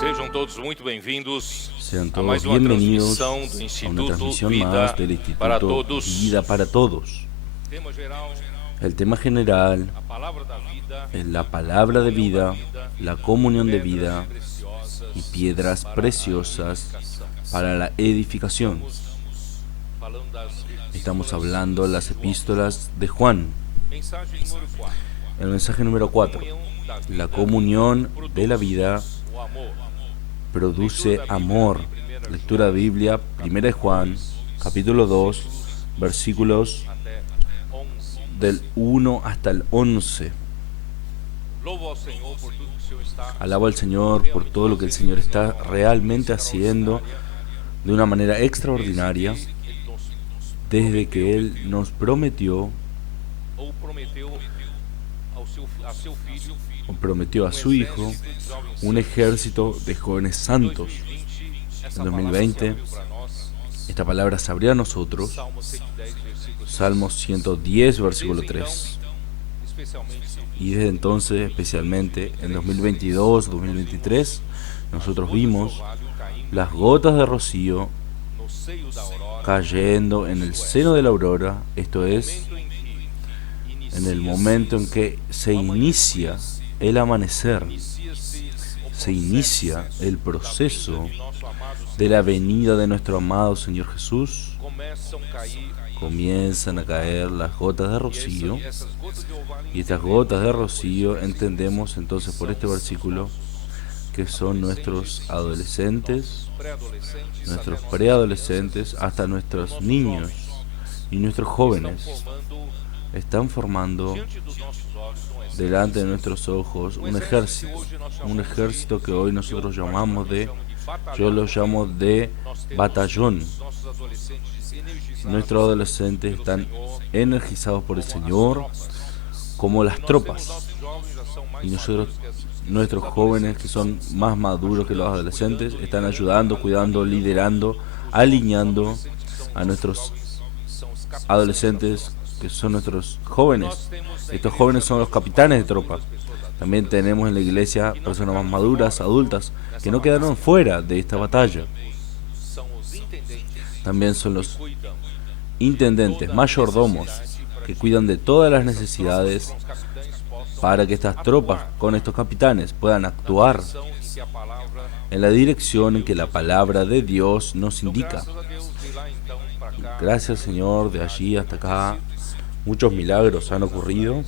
Sejam todos muito bem-vindos Sean a todos mais uma bienvenidos transmissão do a una Instituto transmisión Vida más del para Instituto Todos. Vida para Todos. Tema geral, El tema general a palavra da vida, es la palabra de vida, la comunión de vida preciosas y piedras para a preciosas edificação. para la edificación. Falando das Estamos epístolas hablando de de las João. epístolas de Juan. Mensagem número 4. El mensaje número 4. La comunión de la vida O amor. produce amor. Lectura de Biblia, 1 de Juan, capítulo 2, versículos Até 11. del 1 hasta el 11. Louvo ao Senhor por tudo que o Senhor está Alabo al Señor por todo lo que el Señor está realmente haciendo de una manera extraordinaria desde que Él nos prometió ou prometeu a seu filho o prometió a su Hijo un ejército de jóvenes santos. En 2020 esta palabra se abrió a nosotros. Salmos 110, versículo 3. Y desde entonces, especialmente en 2022-2023, nosotros vimos las gotas de rocío cayendo en el seno de la aurora, esto es, en el momento en que se inicia el amanecer, se inicia el proceso de la venida de nuestro amado Señor Jesús. Comienzan a caer las gotas de rocío, y estas gotas de rocío entendemos entonces por este versículo que son nuestros adolescentes, nuestros preadolescentes, hasta nuestros niños y nuestros jóvenes. Están formando delante de nuestros ojos un ejército que hoy nosotros llamamos yo lo llamo de batallón. Nuestros adolescentes están energizados por el Señor como las tropas, y nuestros jóvenes, que son más maduros que los adolescentes, están ayudando, cuidando, liderando, alineando a nuestros adolescentes, que son nuestros jóvenes. Estos jóvenes son los capitanes de tropa. También tenemos en la iglesia personas más maduras, adultas, que no quedaron fuera de esta batalla. También son los intendentes, mayordomos, que cuidan de todas las necesidades para que estas tropas con estos capitanes puedan actuar en la dirección en que la palabra de Dios nos indica. Gracias, Señor, de allí hasta acá muchos milagros han ocurrido,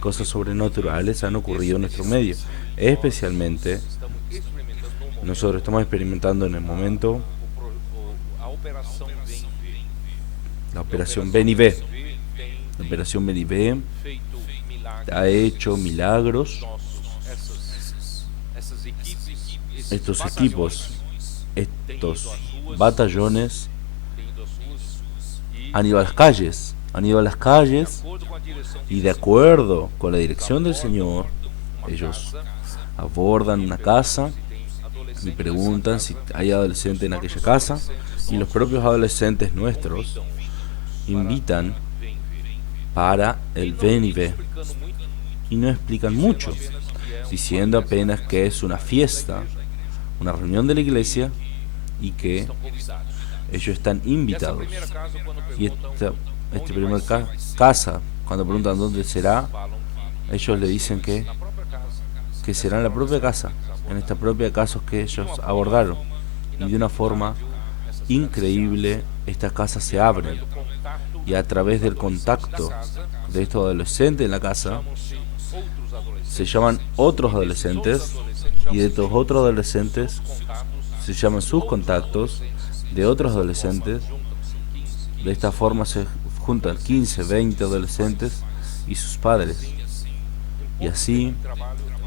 cosas sobrenaturales han ocurrido en nuestro medio. Especialmente nosotros estamos experimentando en el momento la operación Ven y Ve. La operación Ven y Ve ha hecho milagros. Estos equipos, estos batallones han ido a las calles, y de acuerdo con la dirección del Señor, ellos abordan una casa y preguntan si hay adolescentes en aquella casa, y los propios adolescentes nuestros invitan para el Ven y Ve, y no explican mucho, diciendo apenas que es una fiesta, una reunión de la iglesia, y que ellos están invitados. Y esta primera casa, cuando preguntan dónde será, ellos le dicen que será en la propia casa, en esta propia casa que ellos abordaron. Y de una forma increíble, estas casas se abren, y a través del contacto de estos adolescentes en la casa, se llaman otros adolescentes, y de estos otros adolescentes se llaman sus contactos de otros adolescentes. De esta forma se juntan 15, 20 adolescentes y sus padres, y así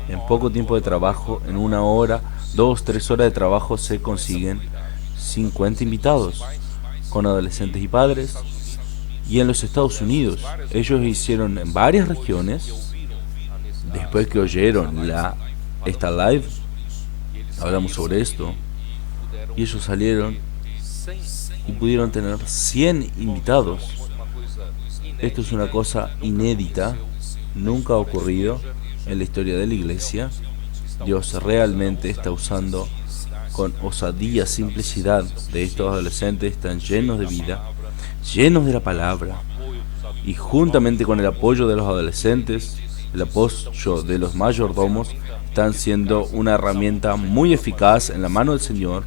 en poco tiempo de trabajo, en 1 hora, 2, 3 horas de trabajo, se consiguen 50 invitados con adolescentes y padres. Y en los Estados Unidos ellos hicieron en varias regiones, después que oyeron esta live, hablamos sobre esto, y ellos salieron y pudieron tener 100 invitados. Esto es una cosa inédita, nunca ha ocurrido en la historia de la iglesia, Dios realmente está usando con osadía, simplicidad de estos adolescentes. Están llenos de vida, llenos de la palabra, y juntamente con el apoyo de los adolescentes, el apoyo de los mayordomos, están siendo una herramienta muy eficaz en la mano del Señor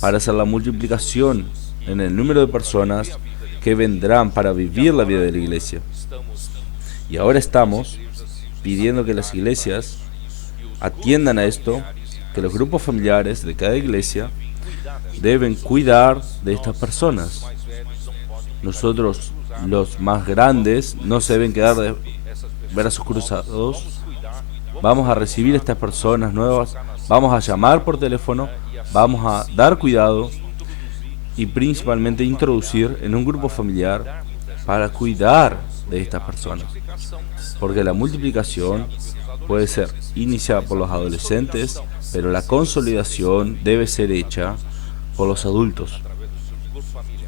para hacer la multiplicación en el número de personas que vendrán para vivir la vida de la iglesia. Y ahora estamos pidiendo que las iglesias atiendan a esto, que los grupos familiares de cada iglesia deben cuidar de estas personas. Nosotros, los más grandes, no se deben quedar de brazos cruzados. Vamos a recibir a estas personas nuevas, vamos a llamar por teléfono, vamos a dar cuidado y principalmente introducir en un grupo familiar para cuidar de estas personas. Porque la multiplicación puede ser iniciada por los adolescentes, pero la consolidación debe ser hecha por los adultos,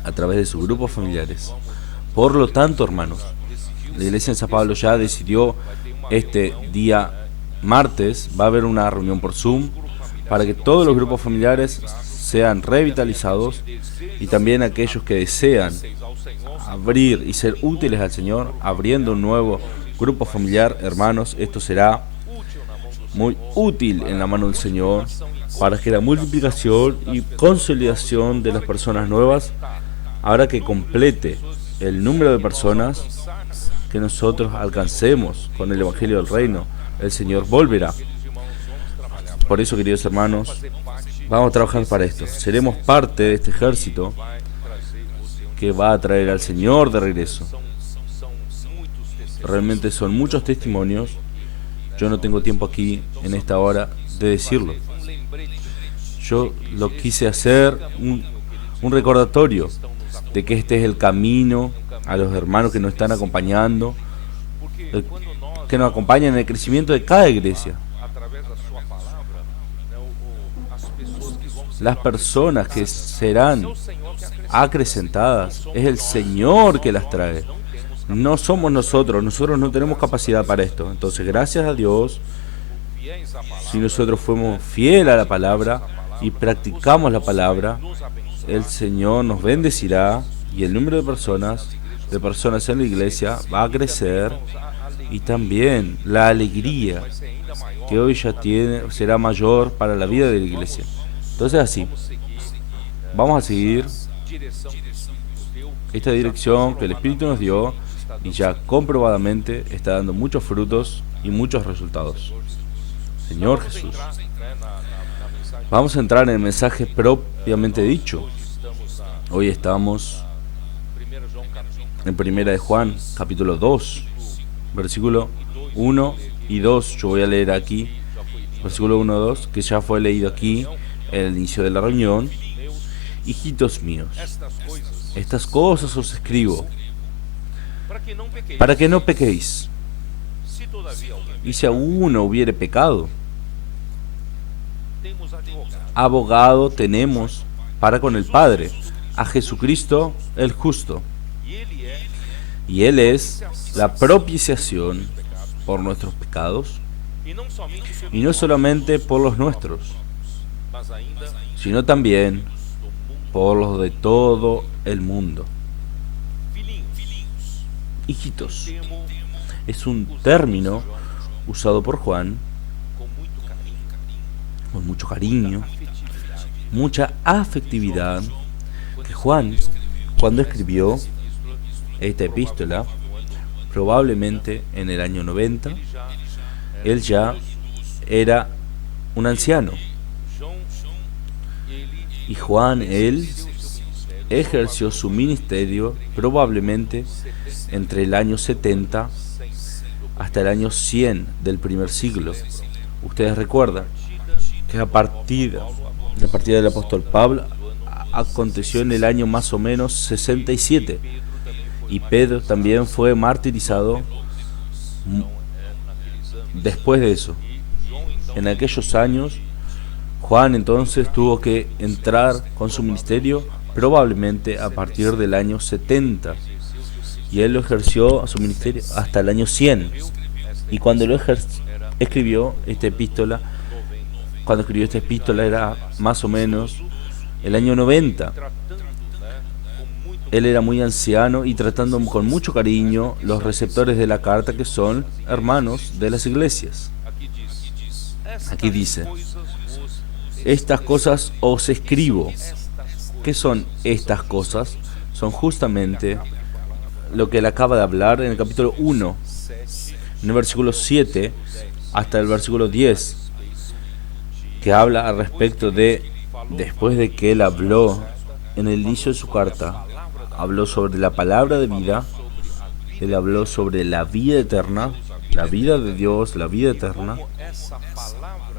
a través de sus grupos familiares. Por lo tanto, hermanos, la iglesia en San Pablo ya decidió este día martes, va a haber una reunión por Zoom para que todos los grupos familiares sean revitalizados, y también aquellos que desean abrir y ser útiles al Señor, abriendo un nuevo grupo familiar. Hermanos, esto será muy útil en la mano del Señor para que la multiplicación y consolidación de las personas nuevas, ahora que complete el número de personas que nosotros alcancemos con el Evangelio del Reino, el Señor volverá. Por eso, queridos hermanos, vamos a trabajar para esto. Seremos parte de este ejército que va a traer al Señor de regreso. Realmente son muchos testimonios. Yo no tengo tiempo aquí en esta hora de decirlo. Yo lo quise hacer un recordatorio de que este es el camino a los hermanos que nos están acompañando, que nos acompañan en el crecimiento de cada iglesia. Las personas que serán acrecentadas, es el Señor que las trae. No somos nosotros no tenemos capacidad para esto. Entonces, gracias a Dios, si nosotros fuimos fieles a la palabra y practicamos la palabra, el Señor nos bendecirá y el número de personas en la iglesia va a crecer, y también la alegría que hoy ya tiene será mayor para la vida de la iglesia. Entonces, así, vamos a seguir esta dirección que el Espíritu nos dio y ya comprobadamente está dando muchos frutos y muchos resultados. Señor Jesús. Vamos a entrar en el mensaje propiamente dicho. Hoy estamos en Primera de Juan, capítulo 2, versículo 1 y 2. Yo voy a leer aquí, versículo 1 y 2, que ya fue leído aquí en el inicio de la reunión. Hijitos míos, estas cosas os escribo para que no pequéis. Y si alguno hubiere pecado, abogado tenemos para con el Padre, a Jesucristo el justo. Y Él es la propiciación por nuestros pecados, y no solamente por los nuestros, sino también por los de todo el mundo. Hijitos es un término usado por Juan con mucho cariño, mucha afectividad, que Juan, cuando escribió esta epístola, probablemente en el año 90, él ya era un anciano. Y Juan, él ejerció su ministerio probablemente entre el año 70 hasta el año 100 del primer siglo. Ustedes recuerdan que a partir del apóstol Pablo aconteció en el año más o menos 67, y Pedro también fue martirizado después de eso. En aquellos años, Juan entonces tuvo que entrar con su ministerio probablemente a partir del año 70, y él lo ejerció a su ministerio hasta el año 100, y cuando lo escribió esta epístola cuando escribió esta epístola era más o menos el año 90. Él era muy anciano y tratando con mucho cariño los receptores de la carta, que son hermanos de las iglesias. Aquí dice: estas cosas os escribo. ¿Qué son estas cosas? Son justamente lo que él acaba de hablar en el capítulo 1, en el versículo 7 hasta el versículo 10, que habla al respecto de, después de que él habló en el inicio de su carta, habló sobre la palabra de vida, él habló sobre la vida eterna, la vida de Dios, la vida eterna,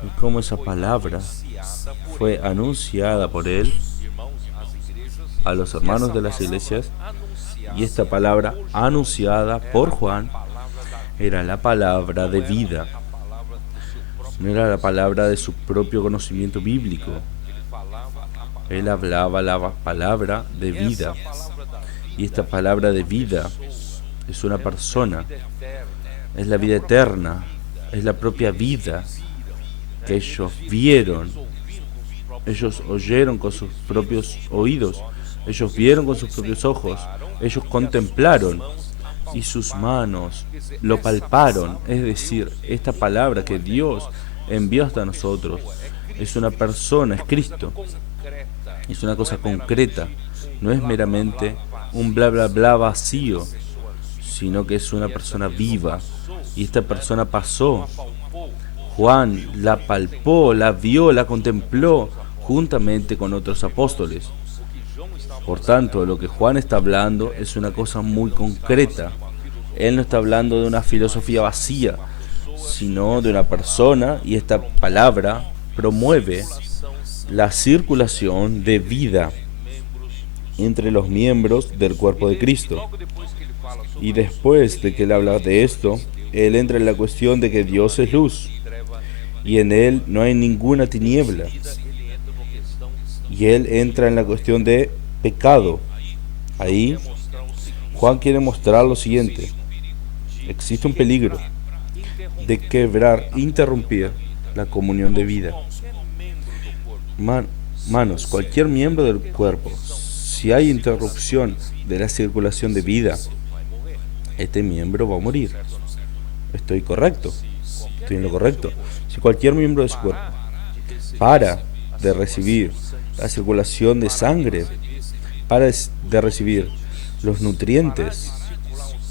y cómo esa palabra fue anunciada por él a los hermanos de las iglesias, y esta palabra anunciada por Juan era la palabra de vida, no era la palabra de su propio conocimiento bíblico. Él hablaba la palabra de vida, y esta palabra de vida es una persona, es la vida eterna, es la propia vida que ellos vieron, ellos oyeron con sus propios oídos, ellos vieron con sus propios ojos, ellos contemplaron y sus manos lo palparon. Es decir, esta palabra que Dios envió hasta nosotros es una persona, es Cristo, es una cosa concreta, no es meramente un bla bla bla vacío, sino que es una persona viva, y esta persona pasó. Juan la palpó, la vio, la contempló juntamente con otros apóstoles. Por tanto, lo que Juan está hablando es una cosa muy concreta. Él no está hablando de una filosofía vacía, sino de una persona, y esta palabra promueve la circulación de vida entre los miembros del cuerpo de Cristo. Y después de que él habla de esto, él entra en la cuestión de que Dios es luz, y en él no hay ninguna tiniebla. Y él entra en la cuestión de pecado. Ahí Juan quiere mostrar lo siguiente: existe un peligro de quebrar, interrumpir la comunión de vida. Manos, cualquier miembro del cuerpo, si hay interrupción de la circulación de vida, este miembro va a morir. ¿Estoy correcto? ¿Estoy en lo correcto? Si cualquier miembro de su cuerpo para de recibir la circulación de sangre, para de recibir los nutrientes,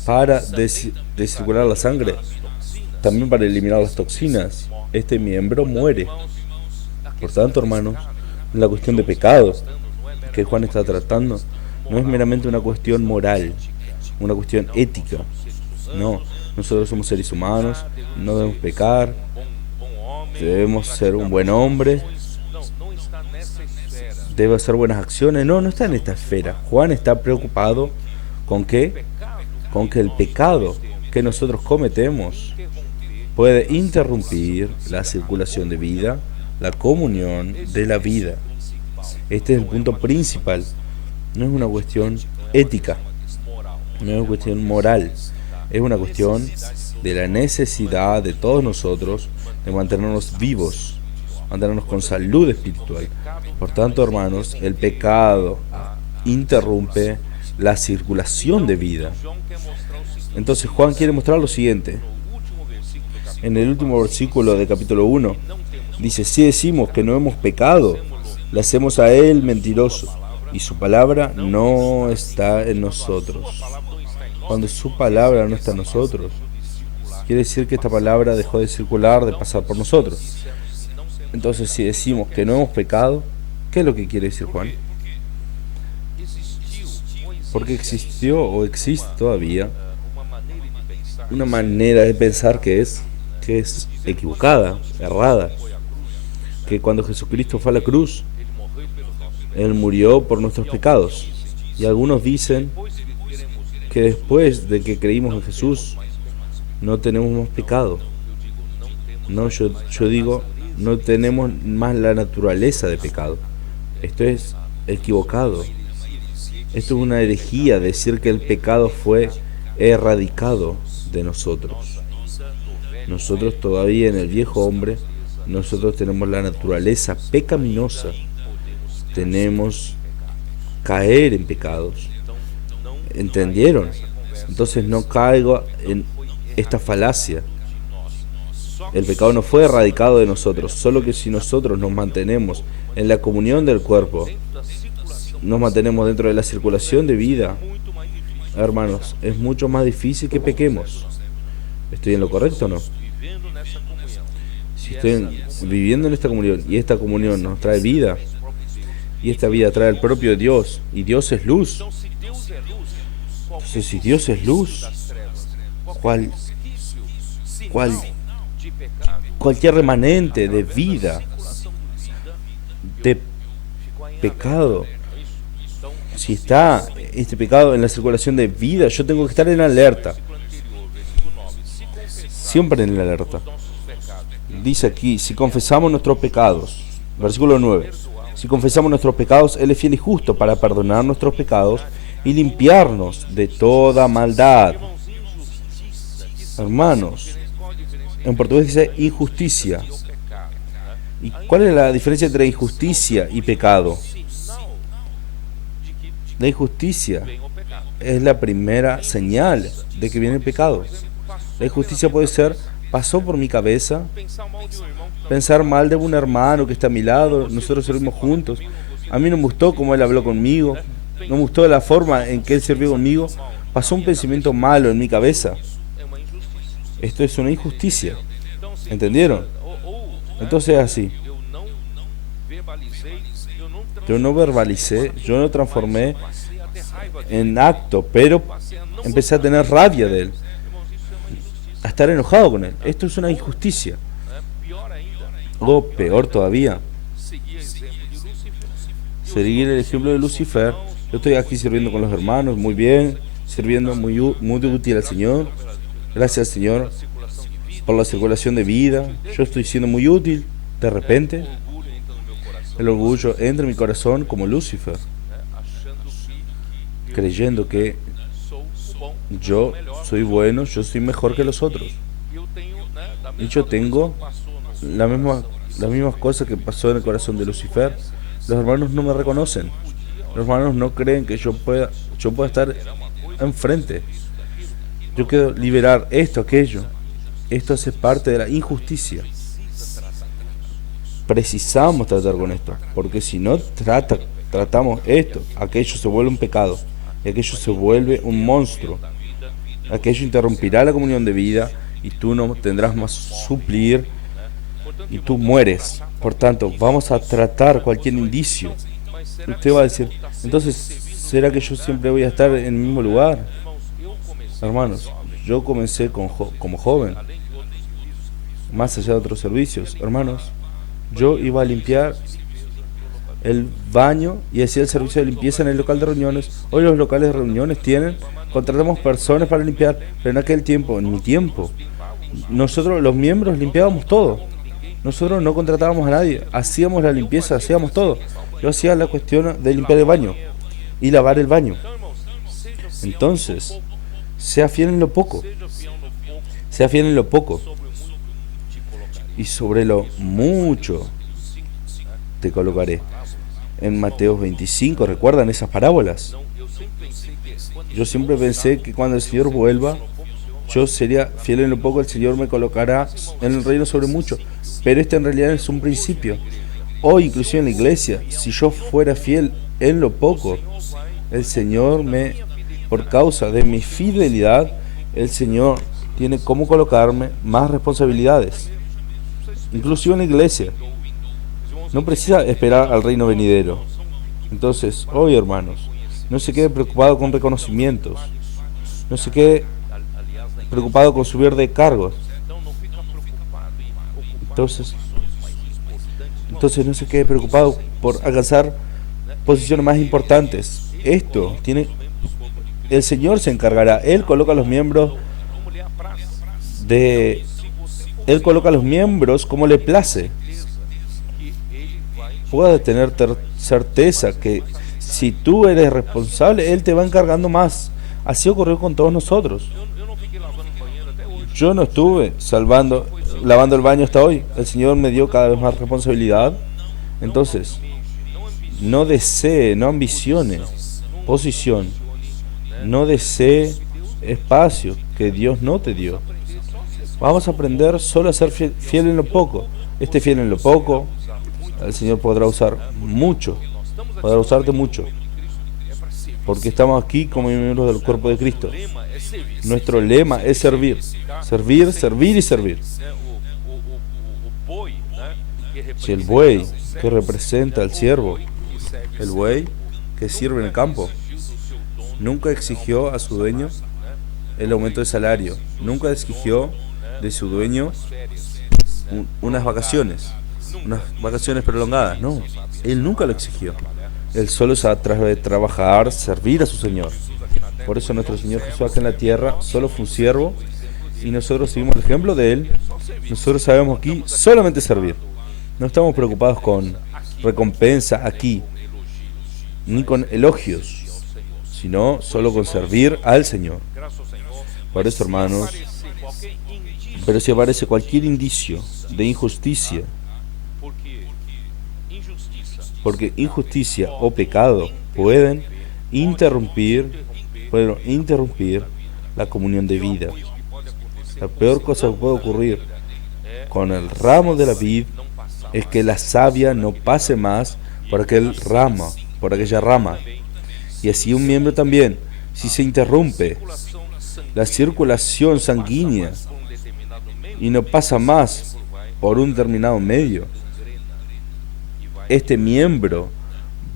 para de circular la sangre, también para eliminar las toxinas, este miembro muere. Por tanto, hermanos, la cuestión de pecado que Juan está tratando no es meramente una cuestión moral, una cuestión ética. No, nosotros somos seres humanos, no debemos pecar, debemos ser un buen hombre, debe hacer buenas acciones. No, no está en esta esfera. Juan está preocupado con que el pecado que nosotros cometemos puede interrumpir la circulación de vida, la comunión de la vida. Este es el punto principal. No es una cuestión ética, no es una cuestión moral, es una cuestión de la necesidad de todos nosotros de mantenernos vivos, mantenernos con salud espiritual. Por tanto, hermanos, el pecado interrumpe la circulación de vida. Entonces Juan quiere mostrar lo siguiente. En el último versículo del capítulo 1 dice: si decimos que no hemos pecado, le hacemos a él mentiroso, y su palabra no está en nosotros. Cuando su palabra no está en nosotros, quiere decir que esta palabra dejó de circular, de pasar por nosotros. Entonces, si decimos que no hemos pecado, ¿qué es lo que quiere decir Juan? Porque existió o existe todavía una manera de pensar que es equivocada, errada, que cuando Jesucristo fue a la cruz, Él murió por nuestros pecados. Y algunos dicen que después de que creímos en Jesús, no tenemos más pecado. No, yo digo, no tenemos más la naturaleza de pecado. Esto es equivocado. Esto es una herejía, decir que el pecado fue erradicado de nosotros. Nosotros todavía en el viejo hombre nosotros tenemos la naturaleza pecaminosa, tenemos caer en pecados. ¿Entendieron? Entonces no caigo en esta falacia. El pecado no fue erradicado de nosotros, solo que si nosotros nos mantenemos en la comunión del cuerpo, nos mantenemos dentro de la circulación de vida, hermanos, es mucho más difícil que pequemos. ¿Estoy en lo correcto o no? Si estoy viviendo en esta comunión y esta comunión nos trae vida, y esta vida trae el propio Dios, y Dios es luz. Entonces, si Dios es luz, cualquier remanente de vida, de pecado, si está este pecado en la circulación de vida, yo tengo que estar en alerta, siempre en alerta. Dice aquí, si confesamos nuestros pecados, versículo 9, si confesamos nuestros pecados, Él es fiel y justo para perdonar nuestros pecados y limpiarnos de toda maldad. Hermanos, en portugués dice injusticia. ¿Y cuál es la diferencia entre injusticia y pecado? La injusticia es la primera señal de que viene el pecado. La injusticia puede ser, pasó por mi cabeza, pensar mal de un hermano que está a mi lado, nosotros servimos juntos, a mí no me gustó cómo él habló conmigo, no me gustó la forma en que él sirvió conmigo, pasó un pensamiento malo en mi cabeza. Esto es una injusticia. ¿Entendieron? Entonces es así. Yo no verbalicé, yo no transformé en acto, pero empecé a tener rabia de él, a estar enojado con él. Esto es una injusticia. O peor todavía, seguir el ejemplo de Lucifer. Yo estoy aquí sirviendo con los hermanos, muy bien, sirviendo muy útil al Señor. Gracias al Señor por la circulación de vida. Yo estoy siendo muy útil. De repente, el orgullo entra en mi corazón como Lucifer, creyendo que yo soy bueno, yo soy mejor que los otros. Y yo tengo las mismas cosas que pasó en el corazón de Lucifer. Los hermanos no me reconocen. Los hermanos no creen que yo pueda estar enfrente. Yo quiero liberar esto, aquello. Esto hace parte de la injusticia. Precisamos tratar con esto, porque si no tratamos esto, aquello se vuelve un pecado, y aquello se vuelve un monstruo. Aquello interrumpirá la comunión de vida, y tú no tendrás más suplir, y tú mueres. Por tanto, vamos a tratar cualquier indicio. Usted va a decir, entonces, ¿será que yo siempre voy a estar en el mismo lugar? Hermanos, yo comencé como joven, más allá de otros servicios. Hermanos, yo iba a limpiar el baño y hacía el servicio de limpieza en el local de reuniones. Hoy los locales de reuniones contratamos personas para limpiar, pero en aquel tiempo, en mi tiempo, nosotros los miembros limpiábamos todo. Nosotros no contratábamos a nadie, hacíamos la limpieza, hacíamos todo. Yo hacía la cuestión de limpiar el baño y lavar el baño. Entonces, sea fiel en lo poco. Sea fiel en lo poco. Y sobre lo mucho te colocaré. En Mateo 25, ¿recuerdan esas parábolas? Yo siempre pensé que cuando el Señor vuelva, yo sería fiel en lo poco, el Señor me colocará en el reino sobre mucho. Pero este en realidad es un principio. Hoy, inclusive en la iglesia, si yo fuera fiel en lo poco, el Señor por causa de mi fidelidad, el Señor tiene cómo colocarme más responsabilidades. Inclusive en la iglesia. No precisa esperar al reino venidero. Entonces, hoy, hermanos, no se quede preocupado con reconocimientos. No se quede preocupado con subir de cargos. Entonces no se quede preocupado por alcanzar posiciones más importantes. El Señor se encargará. Él coloca a los miembros como le place. Puedes tener certeza que si tú eres responsable, Él te va encargando más. Así ocurrió con todos nosotros. Yo no estuve lavando el baño hasta hoy. El Señor me dio cada vez más responsabilidad. Entonces, no desee, no ambicione posición, no desee espacio que Dios no te dio. Vamos a aprender solo a ser fiel en lo poco. Esté fiel en lo poco, el Señor podrá usar mucho, podrá usarte mucho, porque estamos aquí como miembros del cuerpo de Cristo. Nuestro lema es servir, servir, servir y servir. Si el buey que representa al siervo, el buey que sirve en el campo, nunca exigió a su dueño el aumento de salario, nunca exigió de su dueño unas vacaciones prolongadas, no, él nunca lo exigió. Él solo se trata de trabajar, servir a su Señor. Por eso nuestro Señor Jesús acá en la tierra solo fue un siervo y nosotros seguimos el ejemplo de Él. Nosotros sabemos aquí solamente servir. No estamos preocupados con recompensa aquí, ni con elogios, sino solo con servir al Señor. Por eso, hermanos, pero si aparece cualquier indicio de injusticia, porque injusticia o pecado pueden interrumpir la comunión de vida. La peor cosa que puede ocurrir con el ramo de la vid es que la savia no pase más por aquella rama. Y así un miembro también, si se interrumpe la circulación sanguínea y no pasa más por un determinado medio, este miembro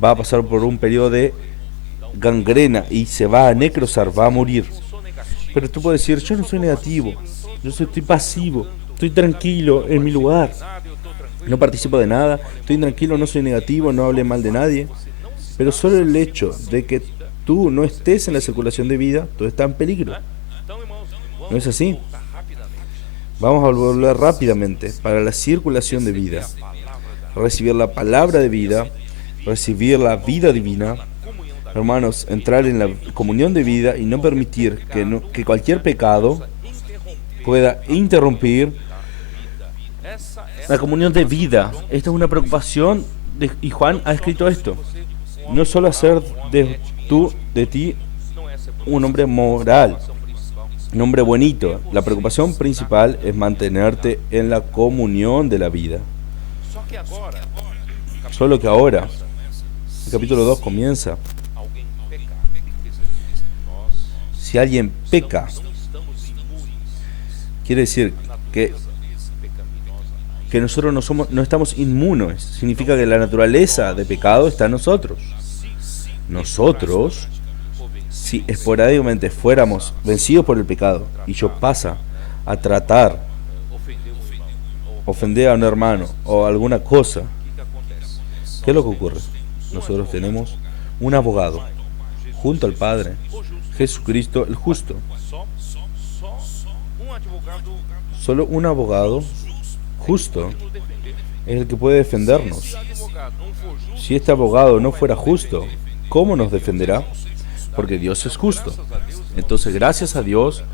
va a pasar por un periodo de gangrena y se va a necrosar, va a morir. Pero tú puedes decir, yo no soy negativo, yo estoy pasivo, estoy tranquilo en mi lugar, no participo de nada, estoy tranquilo, no soy negativo, no hable mal de nadie. Pero solo el hecho de que tú no estés en la circulación de vida, tú estás en peligro. ¿No es así? Vamos a volver rápidamente para la circulación de vida. Recibir la palabra de vida, recibir la vida divina. Hermanos, entrar en la comunión de vida y no permitir que cualquier pecado pueda interrumpir la comunión de vida. Esta es una preocupación y Juan ha escrito esto. No solo hacer de ti un hombre moral, un hombre bonito. La preocupación principal es mantenerte en la comunión de la vida. Solo que ahora, el capítulo 2 comienza. Si alguien peca, quiere decir que nosotros no estamos inmunes. Significa que la naturaleza de pecado está en nosotros. Nosotros, si esporádicamente fuéramos vencidos por el pecado y yo pasa a tratar, ofender a un hermano o alguna cosa, ¿qué es lo que ocurre? Nosotros tenemos un abogado junto al Padre, Jesucristo el justo. Solo un abogado justo es el que puede defendernos. Si este abogado no fuera justo, ¿cómo nos defenderá? Porque Dios es justo. Entonces, gracias a Dios,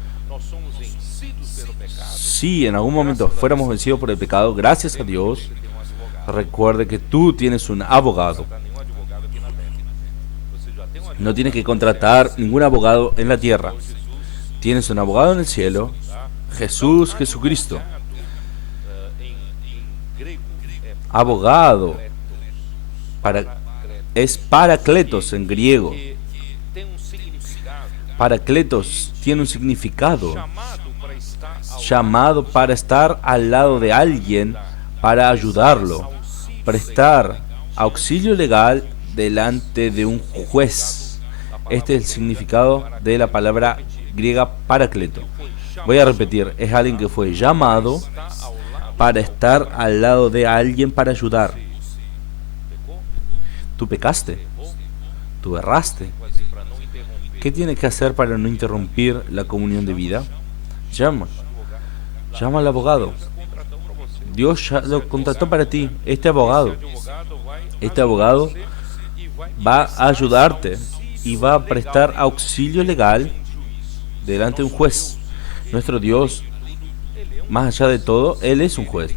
si en algún momento fuéramos vencidos por el pecado, gracias a Dios, recuerde que tú tienes un abogado. No tienes que contratar ningún abogado en la tierra. Tienes un abogado en el cielo, Jesucristo. Abogado es parakletos en griego. Parakletos tiene un significado, llamado para estar al lado de alguien, para ayudarlo, prestar auxilio legal delante de un juez. Este es el significado de la palabra griega parakleto. Voy a repetir, es alguien que fue llamado para estar al lado de alguien para ayudar. Tú pecaste, tú erraste. ¿Qué tienes que hacer para no interrumpir la comunión de vida? Llama al abogado. Dios ya lo contrató para ti, este abogado. Este abogado va a ayudarte y va a prestar auxilio legal delante de un juez. Nuestro Dios más allá de todo, Él es un juez.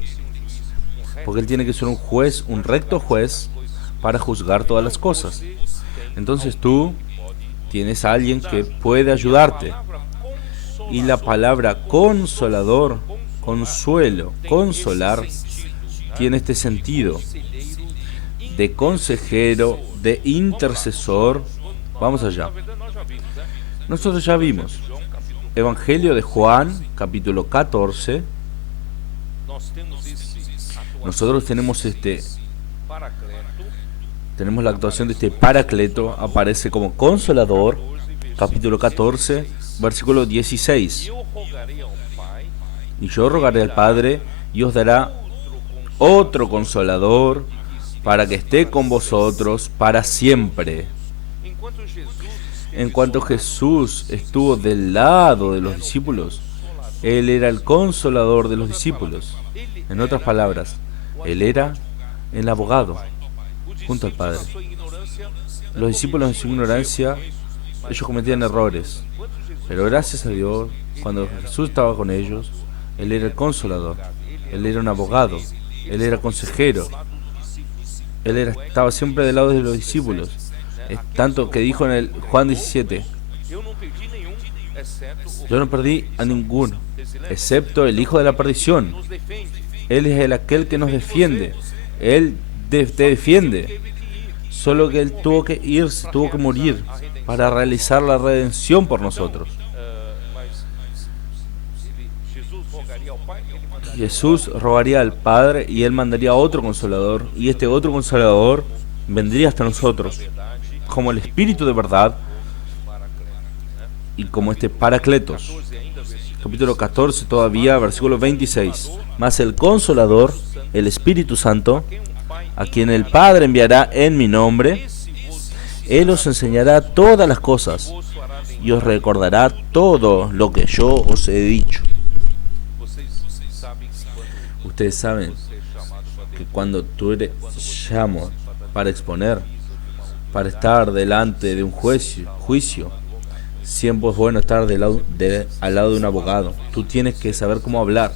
Porque Él tiene que ser un juez, un recto juez, para juzgar todas las cosas. Entonces tú tienes a alguien que puede ayudarte. Y la palabra consolador, consuelo, consolar, tiene este sentido de consejero, de intercesor. Vamos allá. Nosotros ya vimos Evangelio de Juan, capítulo 14. Nosotros tenemos tenemos la actuación de este Paracleto, aparece como consolador, capítulo 14, versículo 16. Y yo rogaré al Padre y os dará otro consolador para que esté con vosotros para siempre. En cuanto Jesús estuvo del lado de los discípulos, Él era el consolador de los discípulos. En otras palabras, Él era el abogado junto al Padre. Los discípulos en su ignorancia, ellos cometían errores, pero gracias a Dios, cuando Jesús estaba con ellos, Él era el consolador, Él era un abogado, Él era consejero, estaba siempre del lado de los discípulos. Es tanto que dijo en el Juan 17, yo no perdí a ninguno, excepto el hijo de la perdición. Él es aquel que nos defiende, Él te defiende. Solo que Él tuvo que irse, tuvo que morir para realizar la redención por nosotros. Jesús rogaría al Padre y Él mandaría a otro consolador, y este otro consolador vendría hasta nosotros como el Espíritu de verdad y como este Paracletos. Capítulo 14 todavía, versículo 26. Mas el Consolador, el Espíritu Santo, a quien el Padre enviará en mi nombre, Él os enseñará todas las cosas y os recordará todo lo que yo os he dicho. Ustedes saben que cuando tú eres llamado para exponer, para estar delante de un juicio, siempre es bueno estar al lado de un abogado. Tú tienes que saber cómo hablar,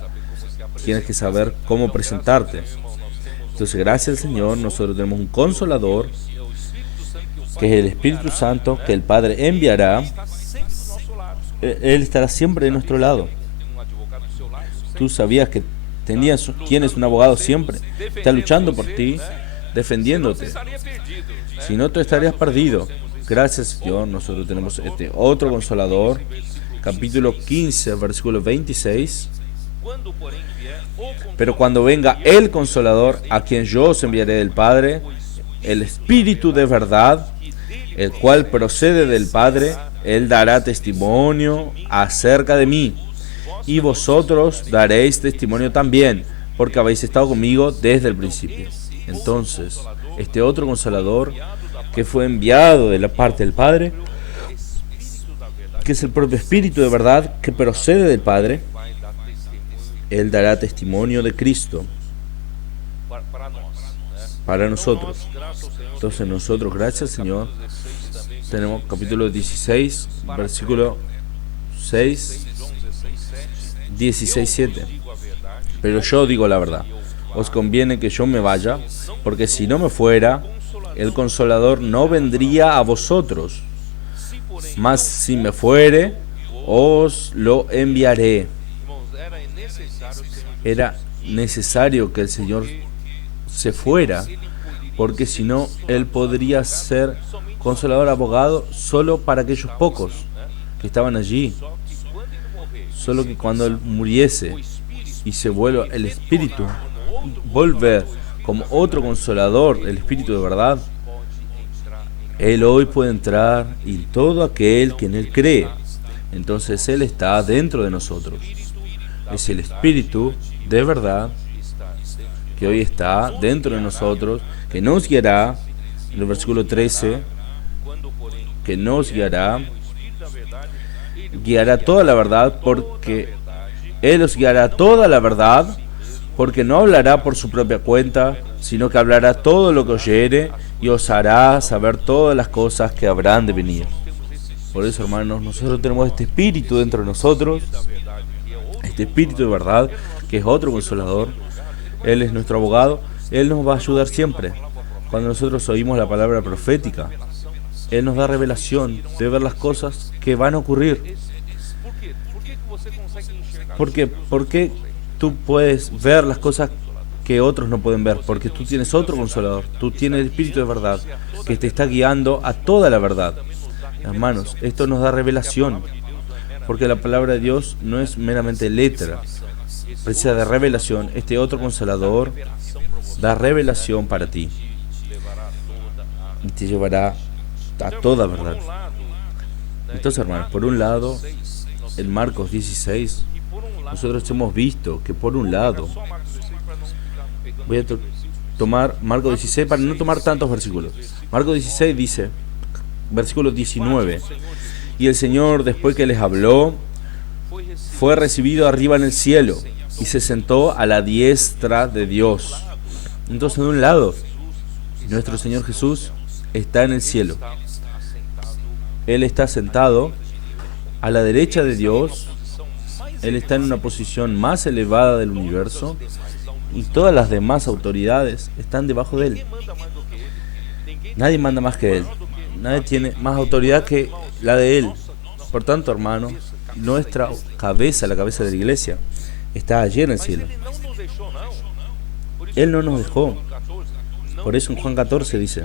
tienes que saber cómo presentarte. Entonces, gracias al Señor, nosotros tenemos un consolador, que es el Espíritu Santo, que el Padre enviará. Él estará siempre de nuestro lado. Tú sabías que tienes un abogado siempre, está luchando por ti, defendiéndote. Si no, tú estarías perdido. Gracias a Dios, nosotros tenemos este otro consolador, capítulo 15, versículo 26. Pero cuando venga el consolador, a quien yo os enviaré del Padre, el Espíritu de verdad, el cual procede del Padre, Él dará testimonio acerca de mí. Y vosotros daréis testimonio también, porque habéis estado conmigo desde el principio. Entonces, este otro consolador que fue enviado de la parte del Padre, que es el propio Espíritu de verdad que procede del Padre, Él dará testimonio de Cristo para nosotros. Entonces nosotros, gracias al Señor, tenemos capítulo 16, versículo 6, 16, 7. Pero yo digo la verdad, os conviene que yo me vaya, porque si no me fuera, el Consolador no vendría a vosotros, mas si me fuere, os lo enviaré. Era necesario que el Señor se fuera, porque si no, Él podría ser Consolador, abogado, solo para aquellos pocos que estaban allí. Solo que cuando Él muriese y se vuelva el Espíritu, volver como otro Consolador, el Espíritu de verdad, Él hoy puede entrar y todo aquel que en Él cree. Entonces Él está dentro de nosotros. Es el Espíritu de verdad que hoy está dentro de nosotros, que nos guiará, en el versículo 13, que nos guiará toda la verdad, porque Él os guiará toda la verdad, porque no hablará por su propia cuenta, sino que hablará todo lo que oyere y os hará saber todas las cosas que habrán de venir. Por eso, hermanos, nosotros tenemos este Espíritu dentro de nosotros, este Espíritu de verdad, que es otro consolador. Él es nuestro abogado. Él nos va a ayudar siempre. Cuando nosotros oímos la palabra profética, Él nos da revelación de ver las cosas que van a ocurrir. ¿Por qué tú puedes ver las cosas que otros no pueden ver? Porque tú tienes otro consolador. Tú tienes el Espíritu de verdad que te está guiando a toda la verdad. Hermanos, esto nos da revelación, porque la palabra de Dios no es meramente letra, precisa de revelación. Este otro consolador da revelación para ti y te llevará a toda verdad. Entonces, hermanos, por un lado, en Marcos 16, nosotros hemos visto que por un lado, voy a tomar Marcos 16 para no tomar tantos versículos. Marcos 16 dice, versículo 19, y el Señor, después que les habló, fue recibido arriba en el cielo y se sentó a la diestra de Dios. Entonces, de un lado, nuestro Señor Jesús está en el cielo. Él está sentado a la derecha de Dios. Él está en una posición más elevada del universo y todas las demás autoridades están debajo de Él. Nadie manda más que Él. Nadie tiene más autoridad que la de Él. Por tanto, hermano, nuestra cabeza, la cabeza de la iglesia, está allí en el cielo. Él no nos dejó. Por eso en Juan 14 dice,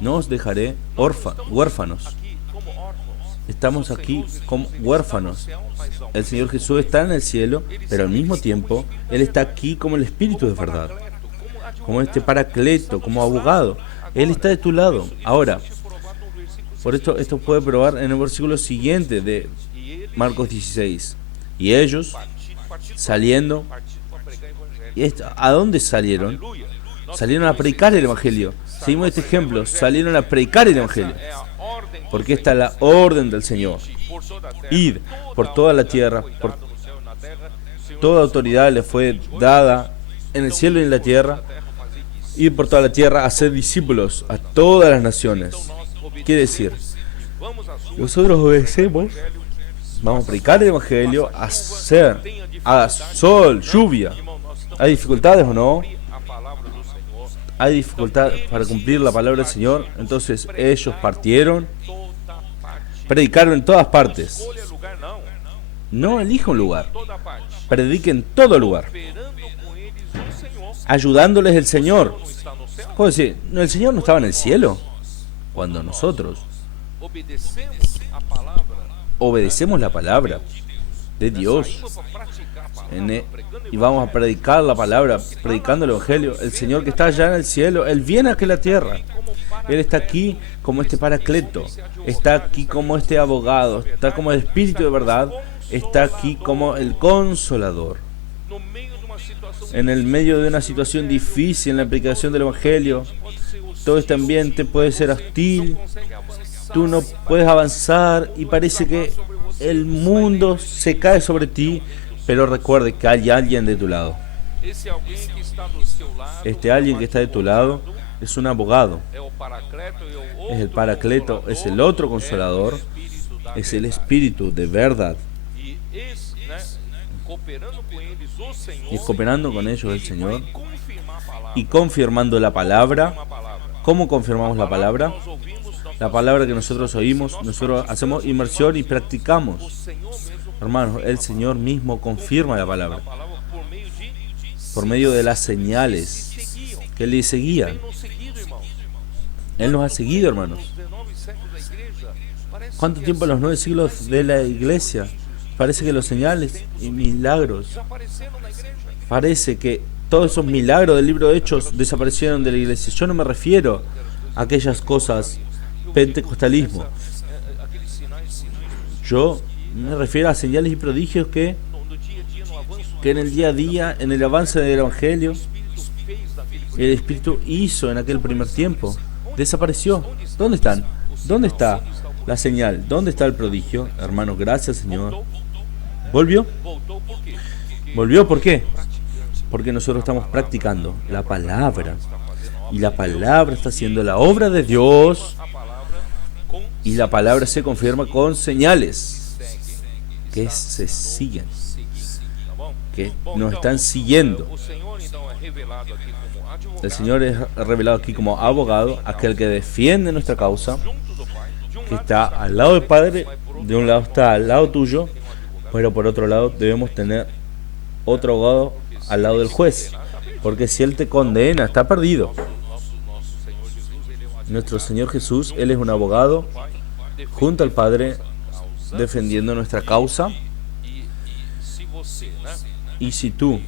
no os dejaré huérfanos. Estamos aquí como huérfanos. El Señor Jesús está en el cielo, pero al mismo tiempo Él está aquí como el Espíritu de verdad, como este Paracleto, como abogado. Él está de tu lado. Ahora, por esto puede probar en el versículo siguiente de Marcos 16. Y ellos, saliendo, ¿a dónde salieron? Salieron a predicar el Evangelio. Seguimos este ejemplo, salieron a predicar el Evangelio. Porque esta es la orden del Señor. Id por toda la tierra, por toda autoridad le fue dada en el cielo y en la tierra. Id por toda la tierra a ser discípulos a todas las naciones. Quiere decir, nosotros obedecemos, vamos a predicar el Evangelio, a sol, lluvia. ¿Hay dificultades o no? Hay dificultad para cumplir la palabra del Señor. Entonces ellos partieron, predicaron en todas partes. No elija un lugar, predique en todo lugar, ayudándoles el Señor. ¿Cómo decir? ¿El Señor no estaba en el cielo? Cuando nosotros obedecemos la palabra de Dios y vamos a predicar la palabra, predicando el Evangelio, el Señor que está allá en el cielo, Él viene aquí a la tierra. Él está aquí como este Paracleto, está aquí como este abogado, está como el Espíritu de verdad, está aquí como el Consolador. En el medio de una situación difícil en la aplicación del Evangelio, todo este ambiente puede ser hostil, tú no puedes avanzar y parece que el mundo se cae sobre ti, pero recuerde que hay alguien de tu lado. Este alguien que está de tu lado es un abogado, es el Paracleto, es el otro Consolador, es el Espíritu de verdad. Y cooperando con ellos el Señor y confirmando la palabra. ¿Cómo confirmamos la palabra? La palabra que nosotros oímos, nosotros hacemos inmersión y practicamos. Hermanos, el Señor mismo confirma la palabra por medio de las señales que le seguían. Él nos ha seguido, hermanos. ¿Cuánto tiempo en los 9 siglos de la iglesia? Parece que los señales y milagros, parece que todos esos milagros del libro de Hechos desaparecieron de la iglesia. Yo no me refiero a aquellas cosas pentecostalismo. Yo me refiero a señales y prodigios que en el día a día, en el avance del Evangelio, el Espíritu hizo en aquel primer tiempo. Desapareció. ¿Dónde están? ¿Dónde está la señal? ¿Dónde está el prodigio? Hermano, gracias, Señor. ¿Volvió? ¿Volvió? ¿Por qué? Porque nosotros estamos practicando la palabra. Y la palabra está haciendo la obra de Dios. Y la palabra se confirma con señales que se siguen. que nos están siguiendo. O Senhor então é revelado aqui como advogado, El Señor es revelado aquí como abogado, aquel que defiende nuestra causa, junto do Pai. De um que lado está al lado del Padre, de un lado está al lado tuyo, pero por otro lado debemos tener otro abogado al lado del juez, porque si Él te condena, está perdido. nosso Senhor Jesus, ele é um Nuestro Señor Jesús, Él es un abogado Pai, junto al Padre, causa. defendiendo nuestra causa. E se você, né, Y si tú,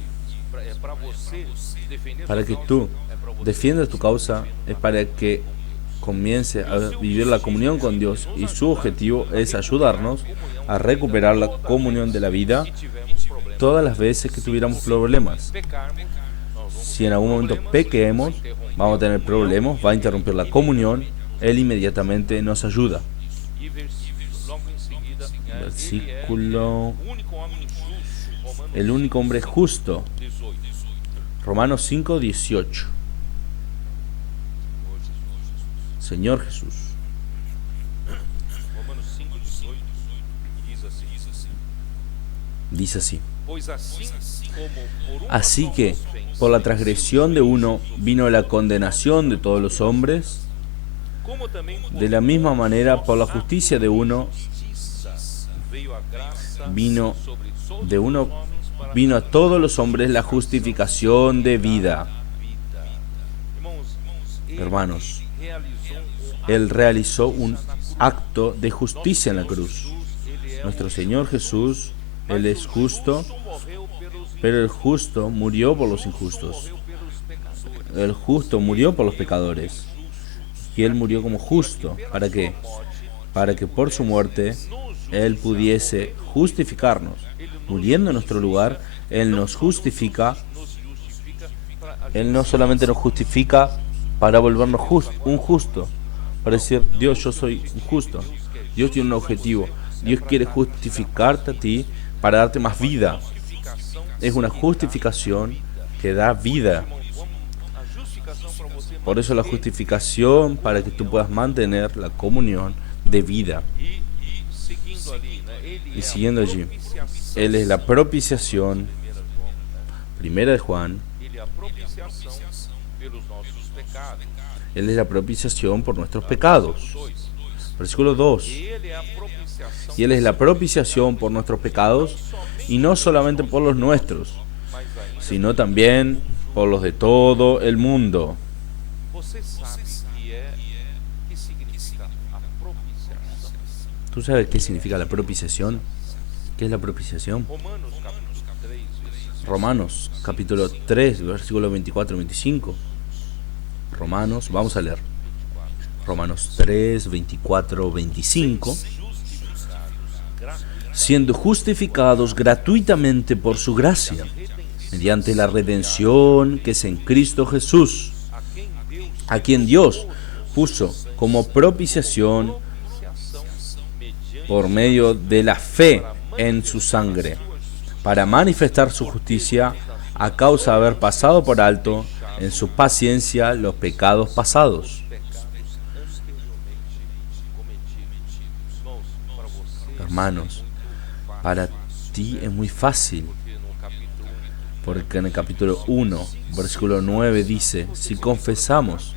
para você defender para sua que causa, tú é para você defiendas tu causa, es para que comience a vivir la comunión con Dios, y su objetivo es ayudarnos a recuperar la comunión de la vida se tivermos problemas. todas las veces que tuviéramos problemas. Pecarmos, nós vamos Si en algún momento pequemos, vamos a tener problemas, va a interrumpir la comunión, Él inmediatamente nos ayuda. e logo em seguida, ele Versículo, é o único homem justo, Romanos el único hombre justo, 18. Romanos 5, 18. Señor Jesús. Romanos 5, 18 diz assim: Dice así: Pois assim como por uma Así só que, ofensa, por la transgresión de uno, vino la condenación de todos los hombres, como também por de la misma manera, por la justicia de uno, justiça veio a graça vino sobre todos de uno, os homens para vino a todos los hombres la justificación de vida. a vida. Irmãos, Hermanos, realizou Él realizó un acto de justicia en la cruz. ele é Nuestro Señor Jesús, Él es justo, morreu pelos pero el justo murió por los injustos. morreu pelos pecadores. El justo murió por los pecadores. Y Él murió como justo. ¿Para qué? Para que por su muerte Él pudiese justificarnos. Muriendo en nuestro lugar, Él nos justifica. Nos justifica para Él no solamente nos justifica para volvernos un justo, para decir, Dios, yo soy un justo. Dios tiene un objetivo. Dios quiere justificarte a ti para darte más vida. justificação. Es una justificación que da vida. A justificação para você Por eso la justificación, para que tú puedas mantener la comunión de vida. e seguindo ali, né? Ele Y é siguiendo a allí, propiciação. Él es la propiciación, 1 João, né? 1 de Juan, Ele é a propiciação pelos nossos pecados. Él es la propiciación por nuestros pecados. 2. Versículo 2. Ele é a propiciação, Y Él es la propiciación por nuestros pecados, y no solamente por los nuestros, mas ainda sino también por los de todo el mundo. você sabe que significa a propiciação. ¿Tú sabes qué significa la propiciación? ¿Qué es la propiciación? Romanos capítulo 3, versículo Romanos capítulo 3, versículo 24 y 25. Romanos, vamos a leer. Romanos 3, 24, 25. Siendo justificados gratuitamente por su gracia, mediante la redención que es en Cristo Jesús, a quien Dios puso como propiciación por medio de la fe en su sangre, para manifestar su justicia a causa de haber pasado por alto en su paciencia los pecados pasados. Hermanos, para ti es muy fácil, porque en el capítulo 1, versículo 9 dice, si confesamos,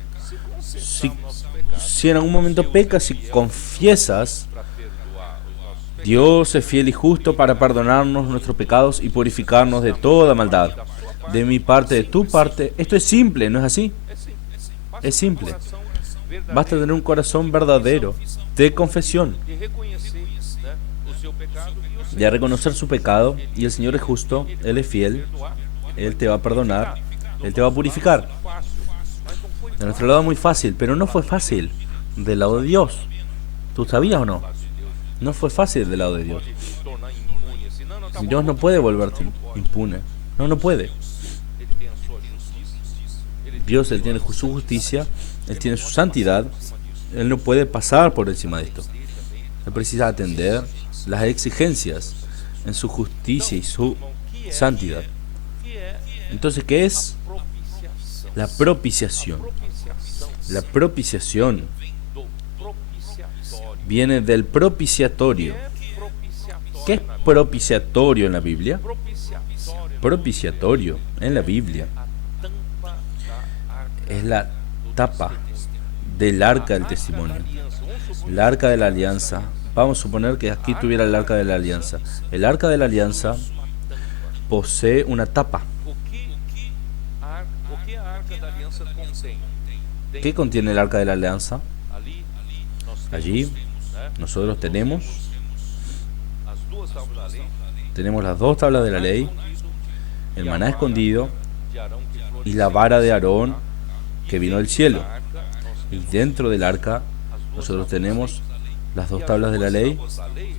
si en algún momento pecas, si confiesas, Dios es fiel y justo para perdonarnos nuestros pecados y purificarnos de toda maldad. De mi parte, de tu parte, esto es simple, ¿no es así? Es simple. Basta tener un corazón verdadero de confesión, de reconhecer, né, o seu pecado e o seu de reconocer su pecado, y el Señor es justo, Él es fiel, perdoar. Él te va a perdonar, Él te va a purificar. Fácil, mas não foi De nuestro lado es muy fácil, pero no fue fácil del lado de Dios. ¿Tú sabías o no? No fue fácil del lado de Dios. se tornar impune assim. Não, tá Dios no puede volverte impune. No, no puede. Ele tem a sua justiça. Ele Dios, Él tiene su justicia, Él tiene su santidad, Él no puede pasar por encima de esto. Él precisa atender las exigencias en su justicia y su santidad. que é Entonces, ¿qué es propiciação. la propiciación? Propiciação La propiciación do propiciatório. viene del propiciatorio. É propiciatório ¿Qué es na Bíblia. propiciatorio en la Biblia? Propiciatório, propiciatorio en la Biblia es la tapa del arca del testimonio, el arca de la alianza. Vamos a suponer que aquí tuviera el arca de la alianza. El arca de la alianza posee una tapa. ¿Qué contiene el arca de la alianza? Allí nosotros tenemos las dos tablas de la ley, el maná escondido y la vara de Aarón que vino del cielo. Y dentro del arca nosotros tenemos las dos tablas de la ley,